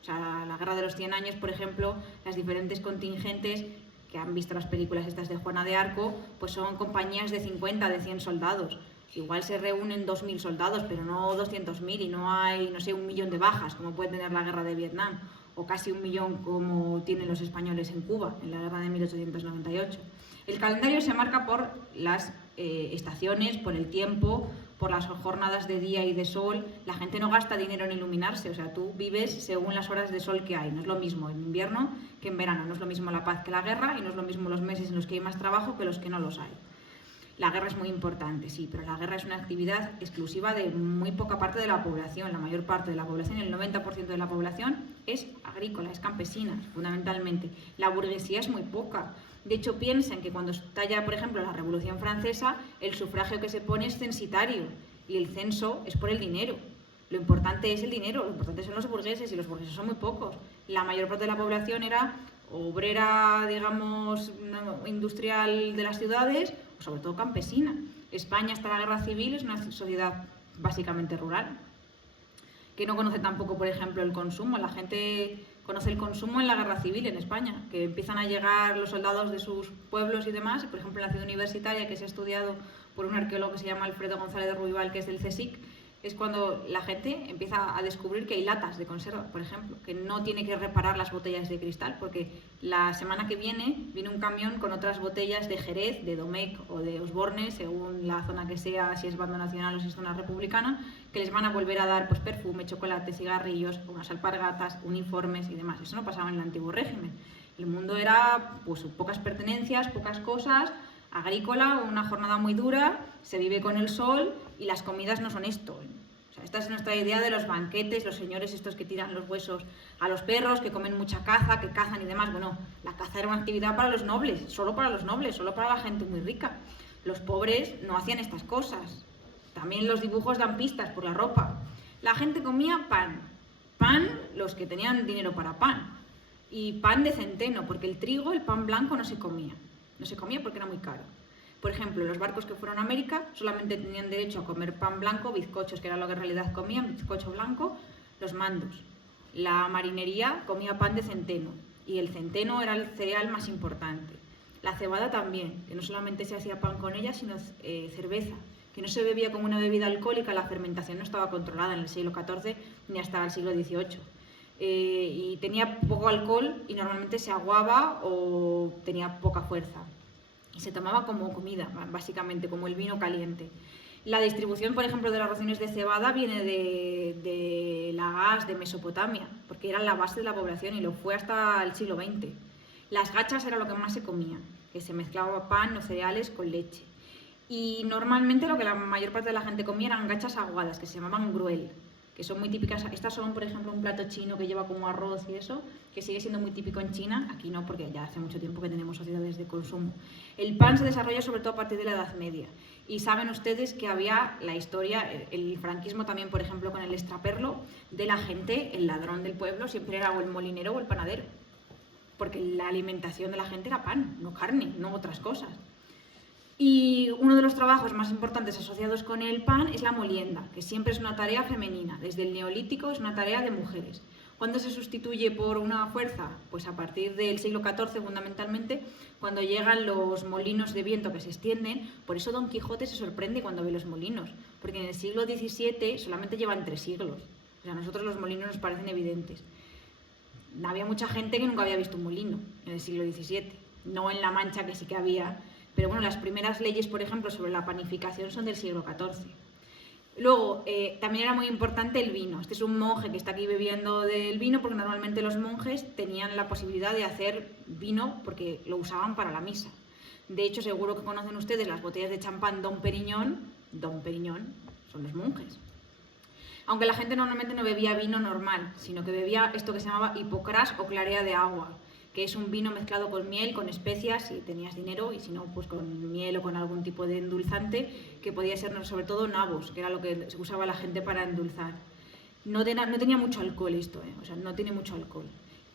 O sea, la Guerra de los 100 años, por ejemplo, las diferentes contingentes que han visto las películas estas de Juana de Arco, pues son compañías de 50, de 100 soldados. Igual se reúnen 2.000 soldados, pero no 200.000 y no hay, no sé, 1 millón de bajas, como puede tener la Guerra de Vietnam, o casi 1 millón como tienen los españoles en Cuba, en la Guerra de 1898. El calendario se marca por las estaciones, por el tiempo, por las jornadas de día y de sol. La gente no gasta dinero en iluminarse, o sea, tú vives según las horas de sol que hay. No es lo mismo en invierno que en verano, no es lo mismo la paz que la guerra, y no es lo mismo los meses en los que hay más trabajo que los que no los hay. La guerra es muy importante, sí, pero la guerra es una actividad exclusiva de muy poca parte de la población. La mayor parte de la población, el 90% de la población, es agrícola, es campesina, fundamentalmente. La burguesía es muy poca. De hecho, piensen que cuando estalla, por ejemplo, la Revolución Francesa, el sufragio que se pone es censitario y el censo es por el dinero. Lo importante es el dinero, lo importante son los burgueses, y los burgueses son muy pocos. La mayor parte de la población era obrera, digamos, industrial de las ciudades, o sobre todo campesina. España, hasta la guerra civil, es una sociedad básicamente rural, que no conoce tampoco, por ejemplo, el consumo. La gente conoce el consumo en la guerra civil en España, que empiezan a llegar los soldados de sus pueblos y demás. Por ejemplo, en la ciudad universitaria, que se ha estudiado por un arqueólogo que se llama Alfredo González de Ruibal, que es del CSIC, es cuando la gente empieza a descubrir que hay latas de conserva, por ejemplo, que no tiene que reparar las botellas de cristal, porque la semana que viene un camión con otras botellas de Jerez, de Domecq o de Osborne, según la zona que sea, si es bando nacional o si es zona republicana, que les van a volver a dar pues perfume, chocolate, cigarrillos, unas alpargatas, uniformes y demás. Eso no pasaba en el antiguo régimen. El mundo era pues pocas pertenencias, pocas cosas, agrícola, una jornada muy dura, se vive con el sol y las comidas no son esto. O sea, esta es nuestra idea de los banquetes, los señores estos que tiran los huesos a los perros, que comen mucha caza, que cazan y demás. Bueno, la caza era una actividad para los nobles, solo para la gente muy rica. Los pobres no hacían estas cosas. También los dibujos dan pistas por la ropa. La gente comía pan. Pan, los que tenían dinero para pan. Y pan de centeno, porque el trigo, el pan blanco, no se comía. No se comía porque era muy caro. Por ejemplo, los barcos que fueron a América solamente tenían derecho a comer pan blanco, bizcochos, que era lo que en realidad comían, bizcocho blanco, los mandos. La marinería comía pan de centeno, y el centeno era el cereal más importante. La cebada también, que no solamente se hacía pan con ella, sino cerveza, que no se bebía como una bebida alcohólica, la fermentación no estaba controlada en el siglo XIV ni hasta el siglo XVIII. Y tenía poco alcohol y normalmente se aguaba o tenía poca fuerza. Y se tomaba como comida, básicamente, como el vino caliente. La distribución, por ejemplo, de las raciones de cebada viene de Lagash, de Mesopotamia, porque era la base de la población y lo fue hasta el siglo XX. Las gachas era lo que más se comía, que se mezclaba pan o cereales con leche. Y normalmente lo que la mayor parte de la gente comía eran gachas aguadas, que se llamaban gruel, que son muy típicas. Estas son, por ejemplo, un plato chino que lleva como arroz y eso, que sigue siendo muy típico en China. Aquí no, porque ya hace mucho tiempo que tenemos sociedades de consumo. El pan se desarrolla sobre todo a partir de la Edad Media. Y saben ustedes que había la historia, el franquismo también, por ejemplo, con el extraperlo, de la gente, el ladrón del pueblo, siempre era o el molinero o el panadero. Porque la alimentación de la gente era pan, no carne, no otras cosas. Y uno de los trabajos más importantes asociados con el pan es la molienda, que siempre es una tarea femenina. Desde el Neolítico es una tarea de mujeres. ¿Cuándo se sustituye por una fuerza? Pues a partir del siglo XIV, fundamentalmente, cuando llegan los molinos de viento que se extienden. Por eso Don Quijote se sorprende cuando ve los molinos, porque en el siglo XVII solamente llevan 3 siglos. O sea, a nosotros los molinos nos parecen evidentes. Había mucha gente que nunca había visto un molino en el siglo XVII, no en La Mancha, que sí que había, pero bueno, las primeras leyes, por ejemplo, sobre la panificación son del siglo XIV. Luego, también era muy importante el vino. Este es un monje que está aquí bebiendo del vino, porque normalmente los monjes tenían la posibilidad de hacer vino porque lo usaban para la misa. De hecho, seguro que conocen ustedes las botellas de champán Dom Perignon son los monjes. Aunque la gente normalmente no bebía vino normal, sino que bebía esto que se llamaba hipocrás o clarea de agua, que es un vino mezclado con miel, con especias, si tenías dinero, y si no, pues con miel o con algún tipo de endulzante, que podía ser sobre todo nabos, que era lo que usaba la gente para endulzar. No tenía mucho alcohol esto, o sea, no tiene mucho alcohol.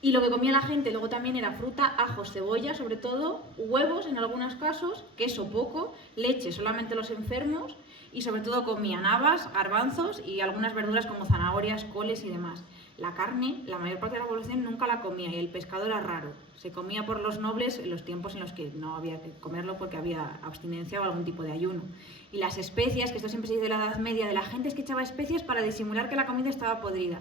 Y lo que comía la gente luego también era fruta, ajos, cebolla, sobre todo, huevos en algunos casos, queso poco, leche solamente los enfermos, y sobre todo comían habas, garbanzos y algunas verduras como zanahorias, coles y demás. La carne, la mayor parte de la población nunca la comía, y el pescado era raro. Se comía por los nobles en los tiempos en los que no había que comerlo porque había abstinencia o algún tipo de ayuno. Y las especias, que esto siempre se dice de la Edad Media, de la gente es que echaba especias para disimular que la comida estaba podrida.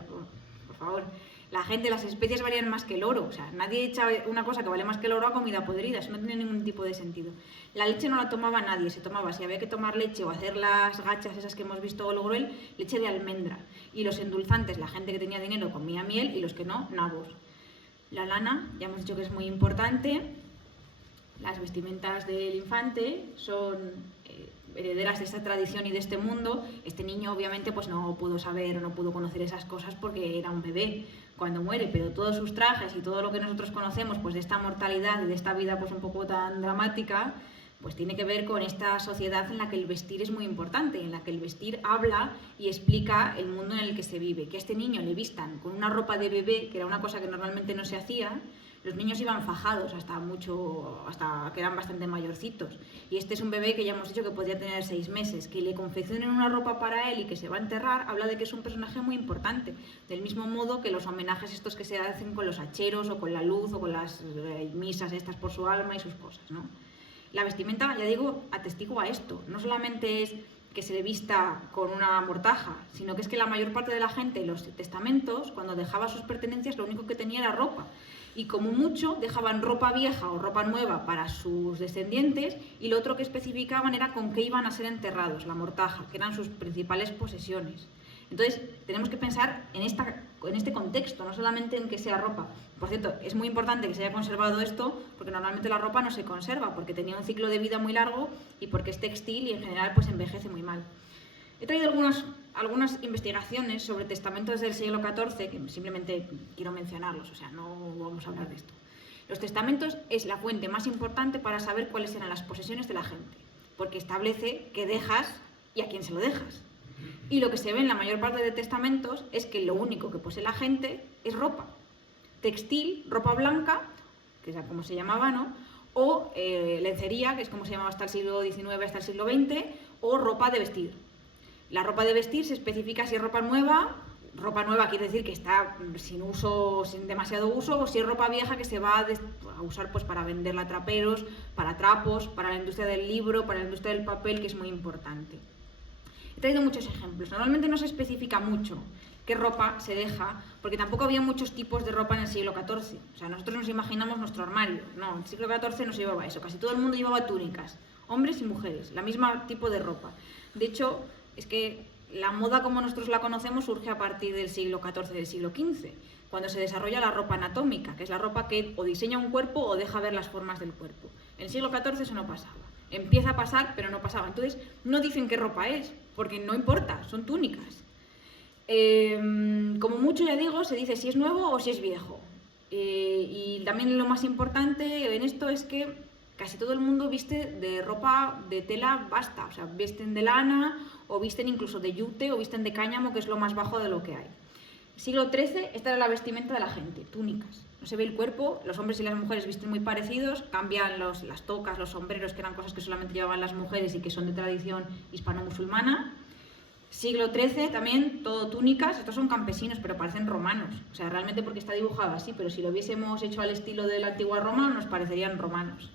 Por favor, la gente, las especias valían más que el oro. O sea, nadie echa una cosa que vale más que el oro a comida podrida. Eso no tiene ningún tipo de sentido. La leche no la tomaba nadie. Se tomaba, si había que tomar leche o hacer las gachas esas que hemos visto o lo gruel, leche de almendra. Y los endulzantes, la gente que tenía dinero comía miel y los que no, nabos. La lana, ya hemos dicho que es muy importante. Las vestimentas del infante son herederas de esta tradición y de este mundo. Este niño obviamente pues no pudo saber o no pudo conocer esas cosas porque era un bebé cuando muere, pero todos sus trajes y todo lo que nosotros conocemos pues de esta mortalidad y de esta vida pues un poco tan dramática, pues tiene que ver con esta sociedad en la que el vestir es muy importante, en la que el vestir habla y explica el mundo en el que se vive. Que a este niño le vistan con una ropa de bebé, que era una cosa que normalmente no se hacía. Los niños iban fajados hasta que eran bastante mayorcitos. Y este es un bebé que ya hemos dicho que podría tener 6 meses. Que le confeccionen una ropa para él y que se va a enterrar, habla de que es un personaje muy importante. Del mismo modo que los homenajes estos que se hacen con los hacheros o con la luz o con las misas estas por su alma y sus cosas, ¿no? La vestimenta, ya digo, atestigua esto. No solamente es que se le vista con una mortaja, sino que es que la mayor parte de la gente en los testamentos, cuando dejaba sus pertenencias, lo único que tenía era ropa. Y como mucho dejaban ropa vieja o ropa nueva para sus descendientes, y lo otro que especificaban era con qué iban a ser enterrados, la mortaja, que eran sus principales posesiones. Entonces tenemos que pensar en este contexto, no solamente en que sea ropa. Por cierto, es muy importante que se haya conservado esto, porque normalmente la ropa no se conserva, porque tenía un ciclo de vida muy largo y porque es textil y en general pues envejece muy mal. He traído algunas investigaciones sobre testamentos del siglo XIV, que simplemente quiero mencionarlos, o sea, no vamos a hablar de esto. Los testamentos es la fuente más importante para saber cuáles eran las posesiones de la gente, porque establece qué dejas y a quién se lo dejas. Y lo que se ve en la mayor parte de testamentos es que lo único que posee la gente es ropa. Textil, ropa blanca, que es como se llamaba, ¿no? o lencería, que es como se llamaba hasta el siglo XIX, hasta el siglo XX, o ropa de vestir. La ropa de vestir se especifica si es ropa nueva quiere decir que está sin uso, sin demasiado uso, o si es ropa vieja que se va a usar pues para venderla a traperos, para trapos, para la industria del libro, para la industria del papel, que es muy importante. He traído muchos ejemplos. Normalmente no se especifica mucho qué ropa se deja, porque tampoco había muchos tipos de ropa en el siglo XIV. O sea, nosotros nos imaginamos nuestro armario. No, en el siglo XIV no se llevaba eso. Casi todo el mundo llevaba túnicas, hombres y mujeres, la misma tipo de ropa. De hecho, es que la moda como nosotros la conocemos surge a partir del siglo XIV y del siglo XV, cuando se desarrolla la ropa anatómica, que es la ropa que o diseña un cuerpo o deja ver las formas del cuerpo. En el siglo XIV eso no pasaba. Empieza a pasar, pero no pasaba. Entonces, no dicen qué ropa es, porque no importa, son túnicas. Como mucho, ya digo, se dice si es nuevo o si es viejo. Y también lo más importante en esto es que casi todo el mundo viste de ropa de tela basta, o sea, visten de lana o visten incluso de yute o visten de cáñamo, que es lo más bajo de lo que hay. Siglo XIII, esta era la vestimenta de la gente, túnicas. No se ve el cuerpo, los hombres y las mujeres visten muy parecidos, cambian las tocas, los sombreros, que eran cosas que solamente llevaban las mujeres y que son de tradición hispano-musulmana. Siglo XIII también, todo túnicas, estos son campesinos, pero parecen romanos. O sea, realmente porque está dibujado así, pero si lo hubiésemos hecho al estilo de la antigua Roma, nos parecerían romanos.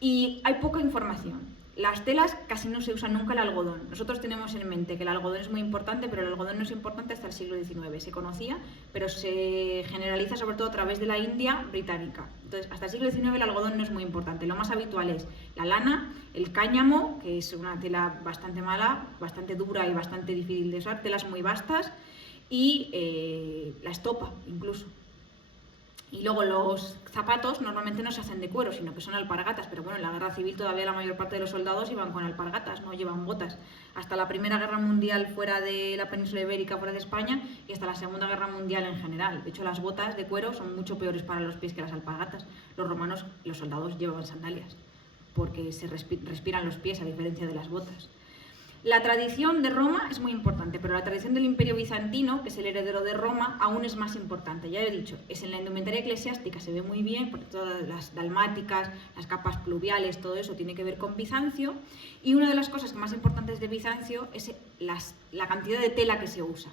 Y hay poca información. Las telas casi no se usan nunca el algodón. Nosotros tenemos en mente que el algodón es muy importante, pero el algodón no es importante hasta el siglo XIX. Se conocía, pero se generaliza sobre todo a través de la India británica. Entonces, hasta el siglo XIX el algodón no es muy importante. Lo más habitual es la lana, el cáñamo, que es una tela bastante mala, bastante dura y bastante difícil de usar, telas muy vastas, y la estopa incluso. Y luego los zapatos normalmente no se hacen de cuero, sino que son alpargatas, pero bueno, en la guerra civil todavía la mayor parte de los soldados iban con alpargatas, no llevan botas. Hasta la Primera Guerra Mundial fuera de la península ibérica, fuera de España, y hasta la Segunda Guerra Mundial en general. De hecho, las botas de cuero son mucho peores para los pies que las alpargatas. Los romanos, los soldados llevaban sandalias, porque se respiran los pies a diferencia de las botas. La tradición de Roma es muy importante, pero la tradición del Imperio Bizantino, que es el heredero de Roma, aún es más importante. Ya he dicho, es en la indumentaria eclesiástica, se ve muy bien, porque todas las dalmáticas, las capas pluviales, todo eso tiene que ver con Bizancio. Y una de las cosas más importantes de Bizancio es la cantidad de tela que se usa.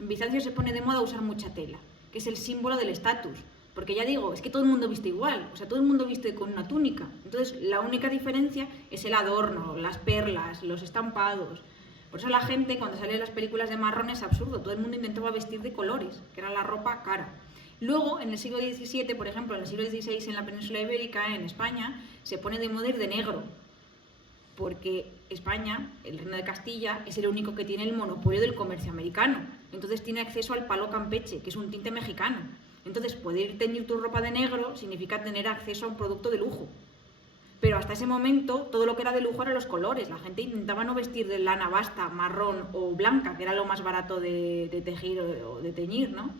En Bizancio se pone de moda usar mucha tela, que es el símbolo del estatus. Porque ya digo, es que todo el mundo viste igual, o sea, todo el mundo viste con una túnica. Entonces, la única diferencia es el adorno, las perlas, los estampados. Por eso la gente, cuando sale las películas de marrón, es absurdo. Todo el mundo intentaba vestir de colores, que era la ropa cara. Luego, en el siglo XVII, por ejemplo, en el siglo XVI, en la península ibérica, en España, se pone de moda ir de negro. Porque España, el Reino de Castilla, es el único que tiene el monopolio del comercio americano. Entonces tiene acceso al palo campeche, que es un tinte mexicano. Entonces, poder teñir tu ropa de negro significa tener acceso a un producto de lujo. Pero hasta ese momento, todo lo que era de lujo eran los colores. La gente intentaba no vestir de lana basta, marrón o blanca, que era lo más barato de tejer o de teñir, ¿no?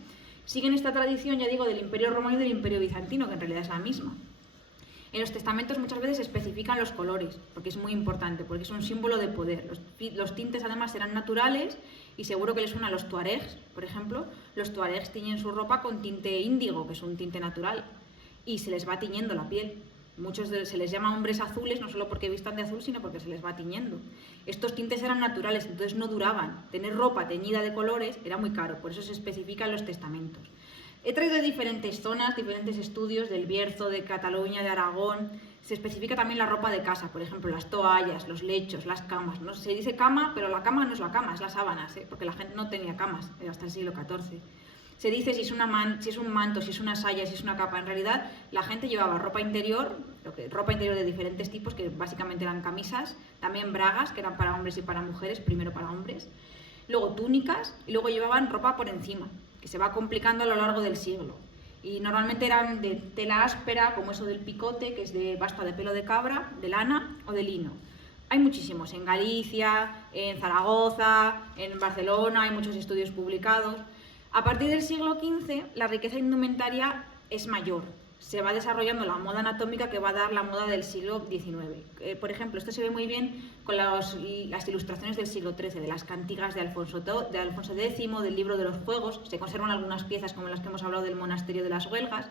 Siguen esta tradición, ya digo, del Imperio Romano y del Imperio Bizantino, que en realidad es la misma. En los testamentos muchas veces se especifican los colores, porque es muy importante, porque es un símbolo de poder. Los tintes además eran naturales, y seguro que les suena a los tuaregs, por ejemplo. Los tuaregs tiñen su ropa con tinte índigo, que es un tinte natural, y se les va tiñendo la piel. Se les llama hombres azules, no solo porque vistan de azul, sino porque se les va tiñendo. Estos tintes eran naturales, entonces no duraban. Tener ropa teñida de colores era muy caro, por eso se especifica en los testamentos. He traído de diferentes zonas, diferentes estudios, del Bierzo, de Cataluña, de Aragón. Se especifica también la ropa de casa, por ejemplo, las toallas, los lechos, las camas. No se dice cama, pero la cama no es la cama, es las sábanas, porque la gente no tenía camas hasta el siglo XIV. Se dice si es un manto, si es una saya, si es una capa. En realidad, la gente llevaba ropa interior de diferentes tipos, que básicamente eran camisas, también bragas, que eran para hombres y para mujeres, primero para hombres, luego túnicas, y luego llevaban ropa por encima, que se va complicando a lo largo del siglo. Y normalmente eran de tela áspera, como eso del picote, que es de basta de pelo de cabra, de lana o de lino. Hay muchísimos, en Galicia, en Zaragoza, en Barcelona, hay muchos estudios publicados. A partir del siglo XV, la riqueza indumentaria es mayor. Se va desarrollando la moda anatómica que va a dar la moda del siglo XIX. Por ejemplo, esto se ve muy bien con las ilustraciones del siglo XIII, de las cantigas de Alfonso X, del libro de los Juegos. Se conservan algunas piezas como las que hemos hablado del monasterio de las Huelgas.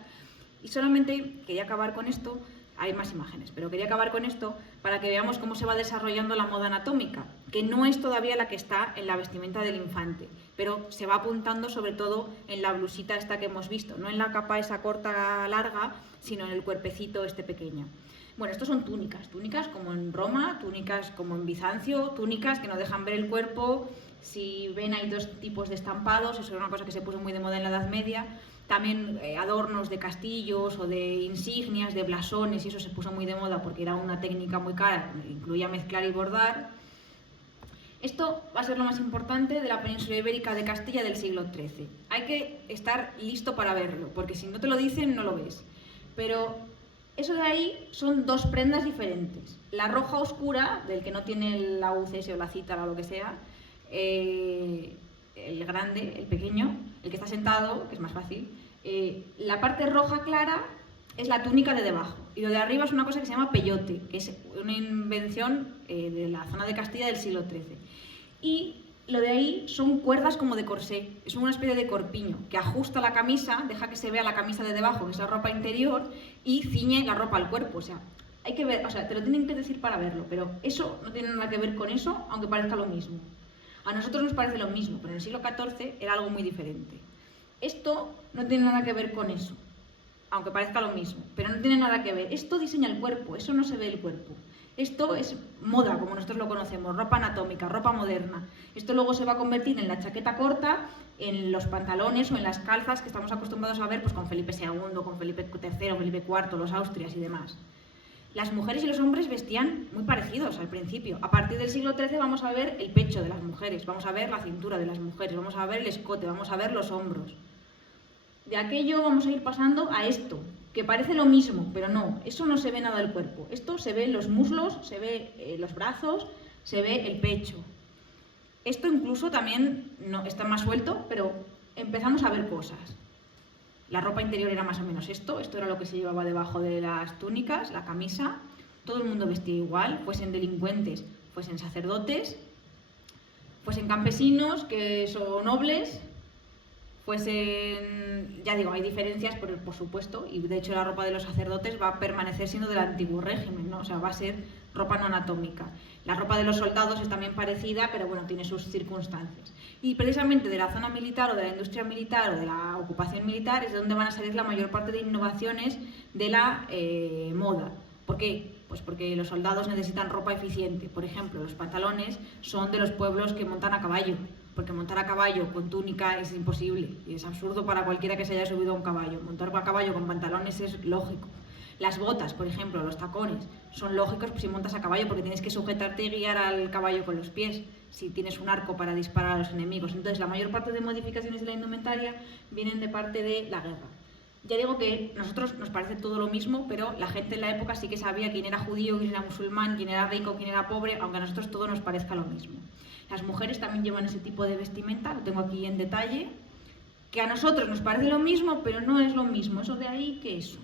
Y solamente quería acabar con esto, hay más imágenes, pero quería acabar con esto para que veamos cómo se va desarrollando la moda anatómica, que no es todavía la que está en la vestimenta del infante, pero se va apuntando sobre todo en la blusita esta que hemos visto, no en la capa esa corta larga, sino en el cuerpecito este pequeño. Bueno, estos son túnicas como en Roma, túnicas como en Bizancio, túnicas que no dejan ver el cuerpo. Si ven, hay dos tipos de estampados, eso era una cosa que se puso muy de moda en la Edad Media. También adornos de castillos o de insignias, de blasones, y eso se puso muy de moda porque era una técnica muy cara, incluía mezclar y bordar. Esto va a ser lo más importante de la península ibérica de Castilla del siglo XIII. Hay que estar listo para verlo, porque si no te lo dicen, no lo ves. Pero eso de ahí son dos prendas diferentes. La roja oscura, del que no tiene la UCS o la cítara o lo que sea, el grande, el pequeño, el que está sentado, que es más fácil. La parte roja clara es la túnica de debajo, y lo de arriba es una cosa que se llama peyote, que es una invención de la zona de Castilla del siglo XIII. Y lo de ahí son cuerdas como de corsé, es una especie de corpiño que ajusta la camisa, deja que se vea la camisa de debajo, que es la ropa interior, y ciñe la ropa al cuerpo. O sea, hay que ver, o sea, te lo tienen que decir para verlo, pero eso no tiene nada que ver con eso, aunque parezca lo mismo. A nosotros nos parece lo mismo, pero en el siglo XIV era algo muy diferente. Esto no tiene nada que ver con eso, aunque parezca lo mismo, pero no tiene nada que ver. Esto diseña el cuerpo, eso no se ve el cuerpo. Esto es moda, como nosotros lo conocemos, ropa anatómica, ropa moderna. Esto luego se va a convertir en la chaqueta corta, en los pantalones o en las calzas que estamos acostumbrados a ver pues, con Felipe II, con Felipe III, Felipe IV, los Austrias y demás. Las mujeres y los hombres vestían muy parecidos al principio. A partir del siglo XIII vamos a ver el pecho de las mujeres, vamos a ver la cintura de las mujeres, vamos a ver el escote, vamos a ver los hombros. De aquello vamos a ir pasando a esto, que parece lo mismo, pero no, eso no se ve nada del cuerpo. Esto se ve en los muslos, se ve los brazos, se ve el pecho. Esto incluso también no, está más suelto, pero empezamos a ver cosas. La ropa interior era más o menos esto era lo que se llevaba debajo de las túnicas, la camisa. Todo el mundo vestía igual, fuesen delincuentes, fuesen sacerdotes, fuesen campesinos, que son nobles, fuesen, ya digo, hay diferencias por supuesto, y de hecho la ropa de los sacerdotes va a permanecer siendo del antiguo régimen, ¿no? O sea, va a ser ropa no anatómica. La ropa de los soldados es también parecida, pero bueno, tiene sus circunstancias. Y precisamente de la zona militar o de la industria militar o de la ocupación militar es de donde van a salir la mayor parte de innovaciones de la moda. ¿Por qué? Pues porque los soldados necesitan ropa eficiente. Por ejemplo, los pantalones son de los pueblos que montan a caballo, porque montar a caballo con túnica es imposible y es absurdo para cualquiera que se haya subido a un caballo. Montar a caballo con pantalones es lógico. Las botas, por ejemplo, los tacones, son lógicos si montas a caballo porque tienes que sujetarte y guiar al caballo con los pies, si tienes un arco para disparar a los enemigos. Entonces, la mayor parte de modificaciones de la indumentaria vienen de parte de la guerra. Ya digo que a nosotros nos parece todo lo mismo, pero la gente en la época sí que sabía quién era judío, quién era musulmán, quién era rico, quién era pobre, aunque a nosotros todo nos parezca lo mismo. Las mujeres también llevan ese tipo de vestimenta, lo tengo aquí en detalle, que a nosotros nos parece lo mismo, pero no es lo mismo. Eso de ahí que eso.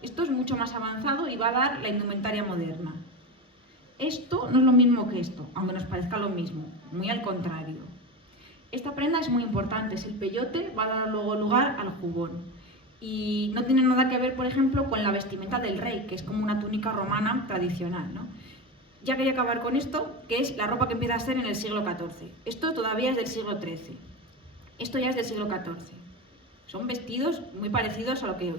Esto es mucho más avanzado y va a dar la indumentaria moderna. Esto no es lo mismo que esto, aunque nos parezca lo mismo, muy al contrario. Esta prenda es muy importante, es el peyote, va a dar luego lugar al jubón. Y no tiene nada que ver, por ejemplo, con la vestimenta del rey, que es como una túnica romana tradicional, ¿no? Ya quería acabar con esto, que es la ropa que empieza a ser en el siglo XIV. Esto todavía es del siglo XIII. Esto ya es del siglo XIV. Son vestidos muy parecidos a lo que,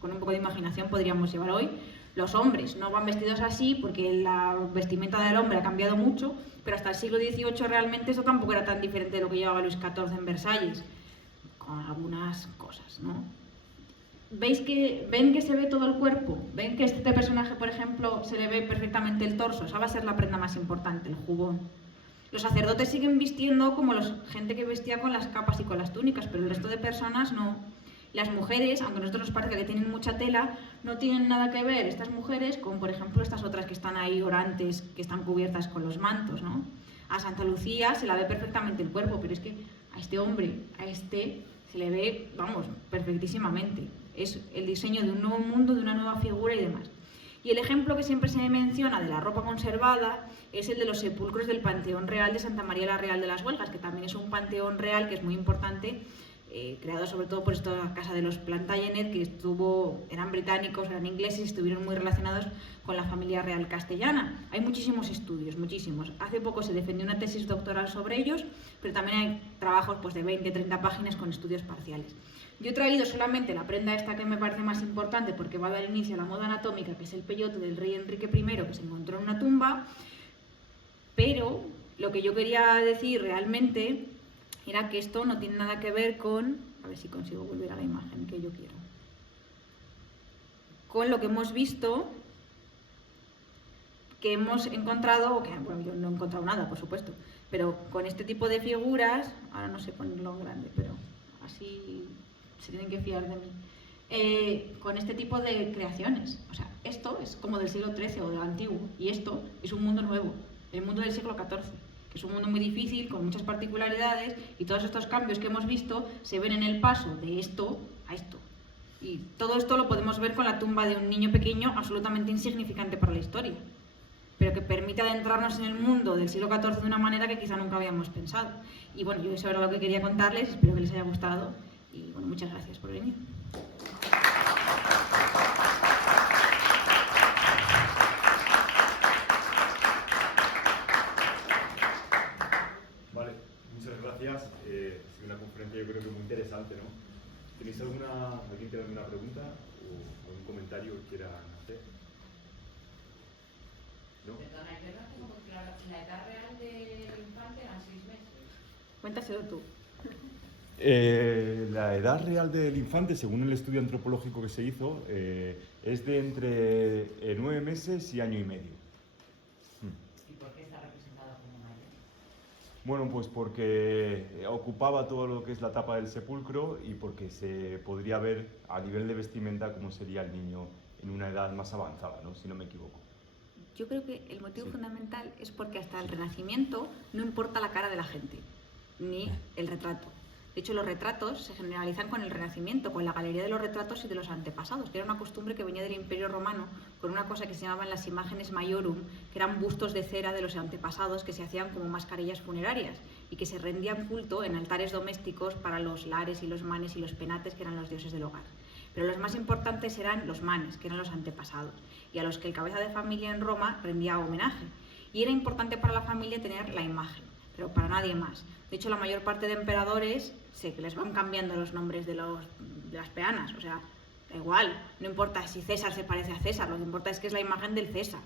con un poco de imaginación, podríamos llevar hoy. Los hombres no van vestidos así porque la vestimenta del hombre ha cambiado mucho, pero hasta el siglo XVIII realmente eso tampoco era tan diferente de lo que llevaba Luis XIV en Versalles, con algunas cosas, ¿no? ¿Ven que se ve todo el cuerpo? ¿Ven que este personaje, por ejemplo, se le ve perfectamente el torso? Esa va a ser la prenda más importante, el jubón. Los sacerdotes siguen vistiendo como la gente que vestía con las capas y con las túnicas, pero el resto de personas no. Las mujeres, aunque a nosotros nos parece que tienen mucha tela, no tienen nada que ver estas mujeres con, por ejemplo, estas otras que están ahí orantes, que están cubiertas con los mantos, ¿no? A Santa Lucía se la ve perfectamente el cuerpo, pero es que a este hombre, a este, se le ve, vamos, perfectísimamente. Es el diseño de un nuevo mundo, de una nueva figura y demás. Y el ejemplo que siempre se menciona de la ropa conservada es el de los sepulcros del Panteón Real de Santa María la Real de las Huelgas, que también es un panteón real que es muy importante creado sobre todo por esta casa de los Plantagenet, que eran británicos, eran ingleses y estuvieron muy relacionados con la familia real castellana. Hay muchísimos estudios, muchísimos. Hace poco se defendió una tesis doctoral sobre ellos, pero también hay trabajos pues, de 20, 30 páginas con estudios parciales. Yo he traído solamente la prenda esta que me parece más importante porque va a dar inicio a la moda anatómica, que es el peyote del rey Enrique I, que se encontró en una tumba, pero lo que yo quería decir realmente era que esto no tiene nada que ver con, a ver si consigo volver a la imagen que yo quiero, con lo que hemos visto, que hemos encontrado, que bueno, yo no he encontrado nada, por supuesto, pero con este tipo de figuras, ahora no sé ponerlo en grande, pero así se tienen que fiar de mí, con este tipo de creaciones. O sea, esto es como del siglo XIII o del antiguo, y esto es un mundo nuevo, el mundo del siglo XIV. Es un mundo muy difícil, con muchas particularidades, y todos estos cambios que hemos visto se ven en el paso de esto a esto. Y todo esto lo podemos ver con la tumba de un niño pequeño absolutamente insignificante para la historia, pero que permite adentrarnos en el mundo del siglo XIV de una manera que quizá nunca habíamos pensado. Y bueno, yo eso era lo que quería contarles, espero que les haya gustado, y bueno, muchas gracias por venir. Gracias. Ha sido una conferencia yo creo que muy interesante, ¿no? ¿Tenéis alguien tiene alguna pregunta o algún comentario que quieran hacer? ¿No? Perdona, es verdad que como que la edad real del infante eran 6 meses. Cuéntaselo tú. La edad real del infante, según el estudio antropológico que se hizo, es de entre 9 meses y año y medio. ¿Y por qué está representado como mayor? Bueno, pues porque ocupaba todo lo que es la tapa del sepulcro y porque se podría ver a nivel de vestimenta cómo sería el niño en una edad más avanzada, ¿no? Si no me equivoco. Yo creo que el motivo fundamental es porque hasta el Renacimiento no importa la cara de la gente, ni el retrato. De hecho, los retratos se generalizan con el Renacimiento, con la galería de los retratos y de los antepasados, que era una costumbre que venía del Imperio Romano, con una cosa que se llamaban las imágenes maiorum, que eran bustos de cera de los antepasados que se hacían como mascarillas funerarias y que se rendían culto en altares domésticos para los lares y los manes y los penates, que eran los dioses del hogar. Pero los más importantes eran los manes, que eran los antepasados, y a los que el cabeza de familia en Roma rendía homenaje. Y era importante para la familia tener la imagen, pero para nadie más. De hecho, la mayor parte de emperadores sé que les van cambiando los nombres de las peanas, o sea, da igual, no importa si César se parece a César, lo que importa es que es la imagen del César.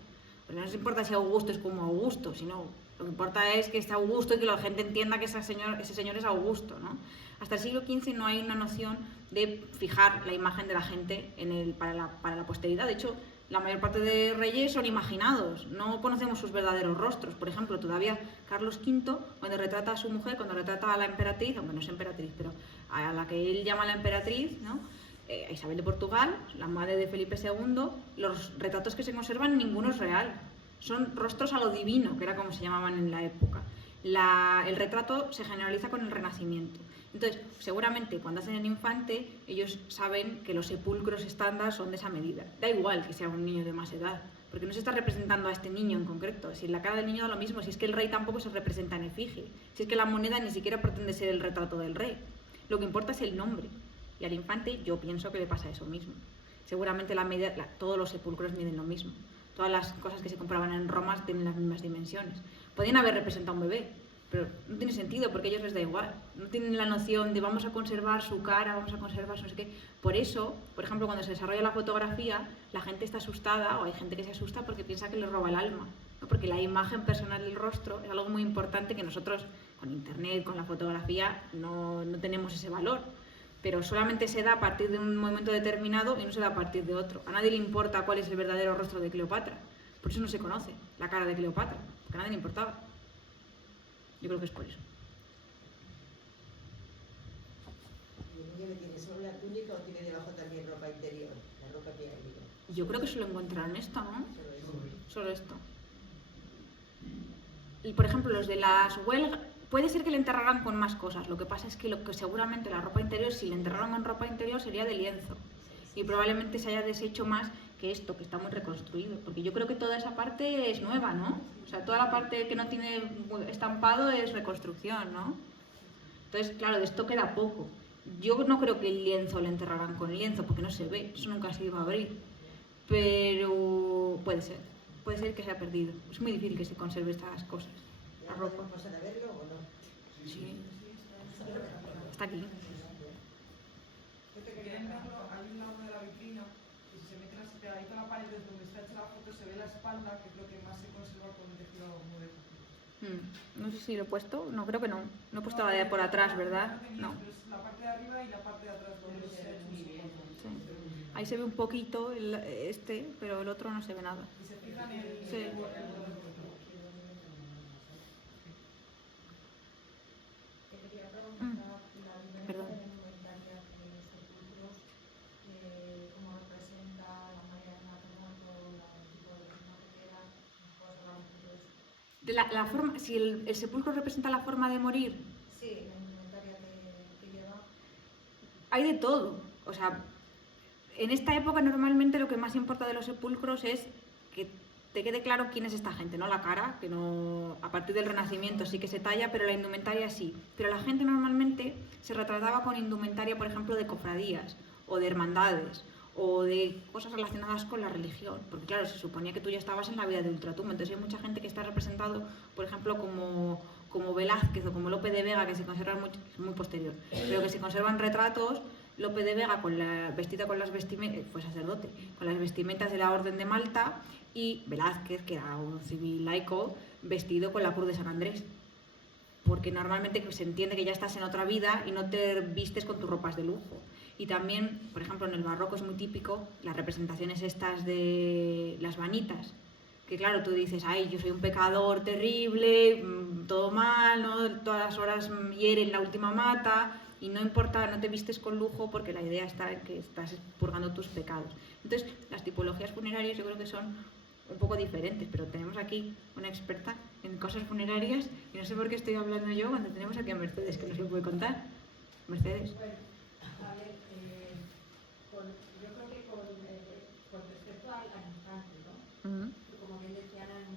Porque no nos importa si Augusto es como Augusto, sino lo que importa es que es Augusto y que la gente entienda que ese señor es Augusto, ¿no? Hasta el siglo XV no hay una noción de fijar la imagen de la gente para la posteridad. De hecho, la mayor parte de reyes son imaginados, no conocemos sus verdaderos rostros. Por ejemplo, todavía Carlos V, cuando retrata a su mujer, cuando retrata a la emperatriz, aunque no es emperatriz, pero a la que él llama la emperatriz, ¿no? A Isabel de Portugal, la madre de Felipe II, los retratos que se conservan, ninguno es real. Son rostros a lo divino, que era como se llamaban en la época. El retrato se generaliza con el Renacimiento. Entonces, seguramente cuando hacen el infante, ellos saben que los sepulcros estándar son de esa medida. Da igual que sea un niño de más edad, porque no se está representando a este niño en concreto. Si en la cara del niño da lo mismo, si es que el rey tampoco se representa en efigie, si es que la moneda ni siquiera pretende ser el retrato del rey. Lo que importa es el nombre. Y al infante yo pienso que le pasa eso mismo. Seguramente todos los sepulcros miden lo mismo. Todas las cosas que se compraban en Roma tienen las mismas dimensiones. Podían haber representado a un bebé, pero no tiene sentido porque a ellos les da igual. No tienen la noción de vamos a conservar su cara, vamos a conservar su no sé qué. Por eso, por ejemplo, cuando se desarrolla la fotografía, la gente está asustada o hay gente que se asusta porque piensa que le roba el alma, ¿no? Porque la imagen personal del rostro es algo muy importante que nosotros con internet, con la fotografía, no tenemos ese valor. Pero solamente se da a partir de un momento determinado y no se da a partir de otro. A nadie le importa cuál es el verdadero rostro de Cleopatra. Por eso no se conoce la cara de Cleopatra, porque a nadie le importaba. Yo creo que es por eso. ¿Y el niño que tiene solo la túnica o tiene debajo también ropa interior? La ropa que hay, digo. Yo creo que solo encontraron esto, ¿no? Solo eso. Solo esto. Y por ejemplo, los de las huelgas, puede ser que le enterraran con más cosas. Lo que pasa es que seguramente la ropa interior, si le enterraron con ropa interior, sería de lienzo. Y probablemente se haya deshecho más que esto, que está muy reconstruido. Porque yo creo que toda esa parte es nueva, ¿no? O sea, toda la parte que no tiene estampado es reconstrucción, ¿no? Entonces, claro, de esto queda poco. Yo no creo que el lienzo lo enterraran con lienzo, porque no se ve, eso nunca se iba a abrir. Pero puede ser que se ha perdido. Es muy difícil que se conserve estas cosas. ¿Ya La ropa. podemos pasar a verlo o no? Sí, está aquí. Si quieren verlo, hay un lado de la vitrina y si se meten así pegadito a la pared desde donde está hecha la foto se ve la espalda, que es lo que más se conserva con el tejido moderno. No sé si lo he puesto, no, creo que no. No he puesto la de por atrás, ¿verdad? No. Pero es la parte de arriba y la parte de atrás donde se ha hecho un soporte. Sí. Ahí se ve un poquito pero el otro no se ve nada. Si se fijan en el Sí. Te quería preguntar la diferencia Perdón. de indumentaria de los sepulcros, cómo representa la manera en la que muerto, el tipo de persona que era, ¿nos puedes hablar un poquito de eso? La forma, si el sepulcro representa la forma de morir, Sí, la indumentaria que lleva. hay de todo. O sea, en esta época normalmente lo que más importa de los sepulcros es que te quede claro quién es esta gente, no la cara, que no, a partir del Renacimiento sí que se talla, pero la indumentaria sí. Pero la gente normalmente se retrataba con indumentaria, por ejemplo, de cofradías o de hermandades o de cosas relacionadas con la religión, porque claro, se suponía que tú ya estabas en la vida de ultratumba, entonces hay mucha gente que está representado, por ejemplo, como Velázquez o como Lope de Vega, que se conservan muy posterior, pero que se conservan retratos. Lope de Vega vestida con las vestimentas, fue sacerdote, con las vestimentas de la Orden de Malta, y Velázquez, que era un civil laico, vestido con la Cruz de San Andrés. Porque normalmente se entiende que ya estás en otra vida y no te vistes con tus ropas de lujo. Y también, por ejemplo, en el barroco es muy típico las representaciones estas de las vanitas, que claro, tú dices, ay, yo soy un pecador terrible, todo mal, ¿no? Todas las horas hieren la última mata, y no importa, no te vistes con lujo porque la idea está en que estás purgando tus pecados. Entonces, las tipologías funerarias yo creo que son un poco diferentes, pero tenemos aquí una experta en cosas funerarias y no sé por qué estoy hablando yo cuando tenemos aquí a Mercedes, que nos lo puede contar. Mercedes. Bueno, a ver, yo creo que con respecto al infante, ¿no? Que como bien decía Ana, el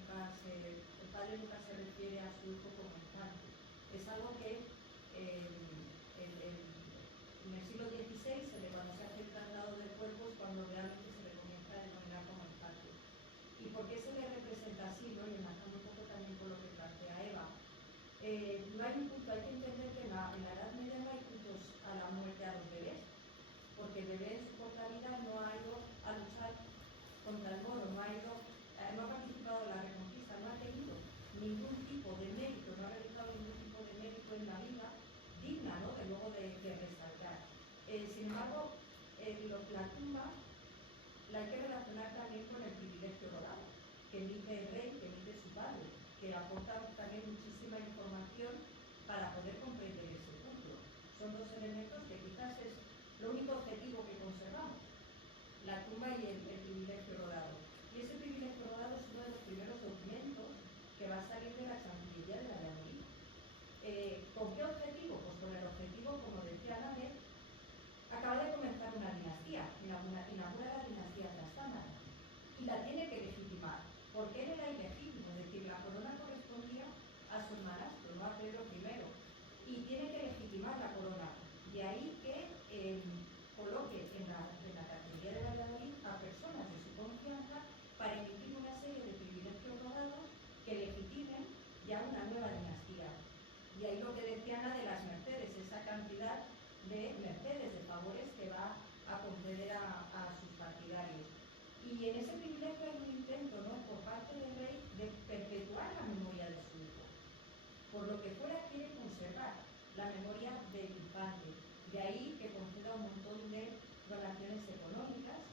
padre nunca se refiere a su hijo como infante. Es algo que en el siglo XVI, cuando se hace el traslado del cuerpo, es cuando realmente se le comienza a denominar como infante. ¿Y por qué se le representa así, ¿no? Y enlazando un poco también con lo que plantea Eva. No hay un punto, hay que entender que en la Edad Media no hay puntos a la muerte a los bebés, porque el bebé en su corta vida no ha ido a luchar contra el moro, no ha participado en la reconquista, no ha tenido ningún tipo de mérito, no ha realizado ningún tipo de mérito en la vida digna, ¿no? De luego de resaltar. Sin embargo, la tumba la hay que relacionar también con el privilegio rodado, que dice el rey, que dice su padre, que aporta también muchísima información para poder comprender el sepulcro. Son dos elementos que quizás es lo único objetivo que conservamos, la tumba y el privilegio rodado. Y ese privilegio rodado es uno de los primeros documentos que va a salir de la Chancillería de Valladolid. ¿Con qué objetivo? Pues con el objetivo, como decía Nave, acaba de comenzar una dinastía, inaugura la dinastía Trastámara, y la tiene que legitimar, porque él era ilegítimo, es decir, la corona correspondía a su hermanastro, no a Pedro I, y tiene que legitimar la corona. De ahí que coloque en la Cancillería de Valladolid a personas de su confianza para emitir una serie de privilegios rodados que legitimen ya una nueva dinastía. Y ahí lo que decía Ana de las mercedes, esa cantidad de mercedes, de favores que va a conceder a sus partidarios. Y en ese privilegio hay un intento, ¿no?, por parte del rey de perpetuar la memoria de su hijo. Por lo que fuera quiere conservar la memoria del infante. De ahí que conceda un montón de donaciones económicas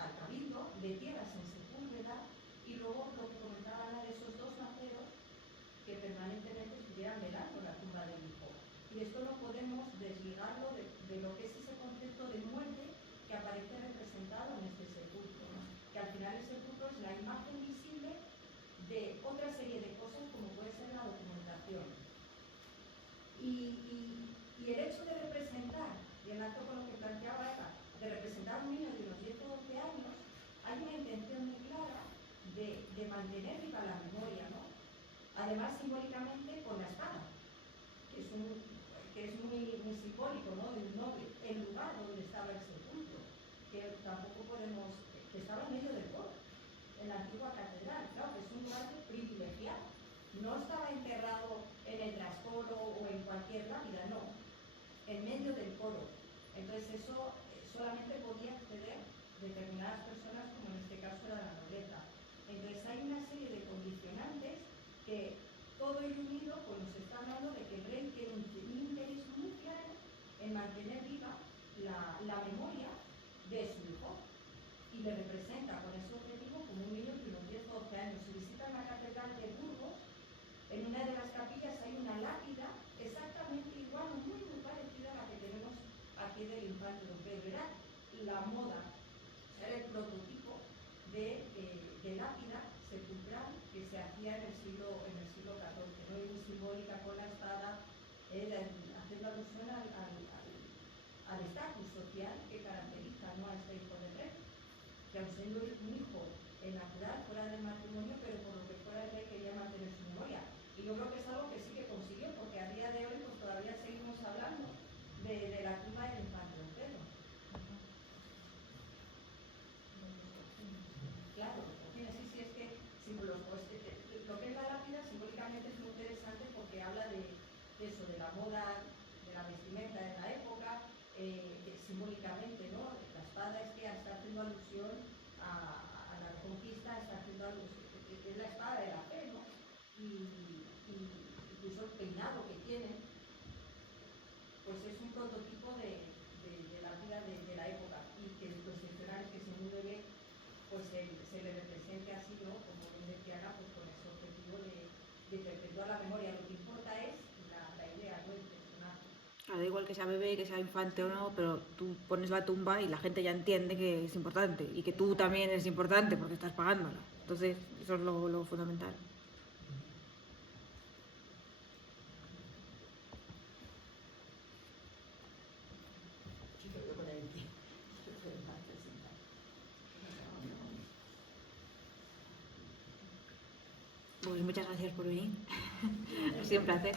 al cabildo, de tierras en Sepúlveda, y luego lo que comentaba Ana de esos dos naceros que permanentemente estuvieran velando la tumba del hijo. Y esto no podemos desligarlo de lo que es ese concepto de muerte que aparece representado en este sepulcro, ¿no? Que al final el sepulcro es la imagen visible de otra serie de cosas como puede ser la documentación. Y el hecho de representar, y enlazo con lo que planteaba Eva, de representar a un niño de unos 10 o 12 años, hay una intención muy clara de mantener viva la memoria, ¿no? Además, simbólicamente, con la espada, que es simbólico, ¿no? De un noble, el lugar donde estaba el sepulcro, que tampoco podemos, que estaba en medio del coro, en la antigua catedral, claro, que es un lugar privilegiado. No estaba enterrado en el trascoro o en cualquier lápida, no, en medio del coro. Entonces eso solamente podía acceder determinadas personas, como en este caso era la nobleza. Entonces hay una serie de condicionantes que todo ello unido pues nos está hablando de que el rey tiene un interés muy claro en mantener viva la memoria de su hijo y le representa con ese objetivo como un niño que unos 10 o 12 años. Si visitan la catedral de Burgos, en una de las capillas hay una lápida exactamente igual o muy parecida a la que tenemos aquí del infante Don Pedro. Era la moda, era el prototipo de lápida sepulcral que se hacía en el siglo XIV, ¿no? Y muy simbólica con la espada, haciendo alusión al estatus social que caracteriza, ¿no? A este hijo del rey, que aun siendo un hijo natural fuera del matrimonio, pero por lo que fuera el rey quería mantener su memoria. Y yo creo que es algo que sí que consiguió, porque a día de hoy pues todavía seguimos hablando de la tumba del infante Don Pedro. Claro, sí, es que lo que es la lápida simbólicamente es muy interesante porque habla de eso, de la moda, de la vestimenta de la época, simbólicamente, ¿no? La espada es que está haciendo alusión a la conquista, está haciendo alusión, es la espada de la fe, ¿no? Y incluso el peinado que tiene, pues es un prototipo de lápida de la época, y que los seccionarios que se mueve pues se le represente así, ¿no? Como bien decía Ana, pues con ese objetivo de perpetuar la memoria. Lo que importa es la idea, ¿no? El personaje. Da igual que sea bebé, que sea infante o no, pero tú pones la tumba y la gente ya entiende que es importante y que tú también eres importante porque estás pagándola. Entonces, eso es lo fundamental. Sí, lo veo con él. Pues muchas gracias por venir. Ha sido un placer.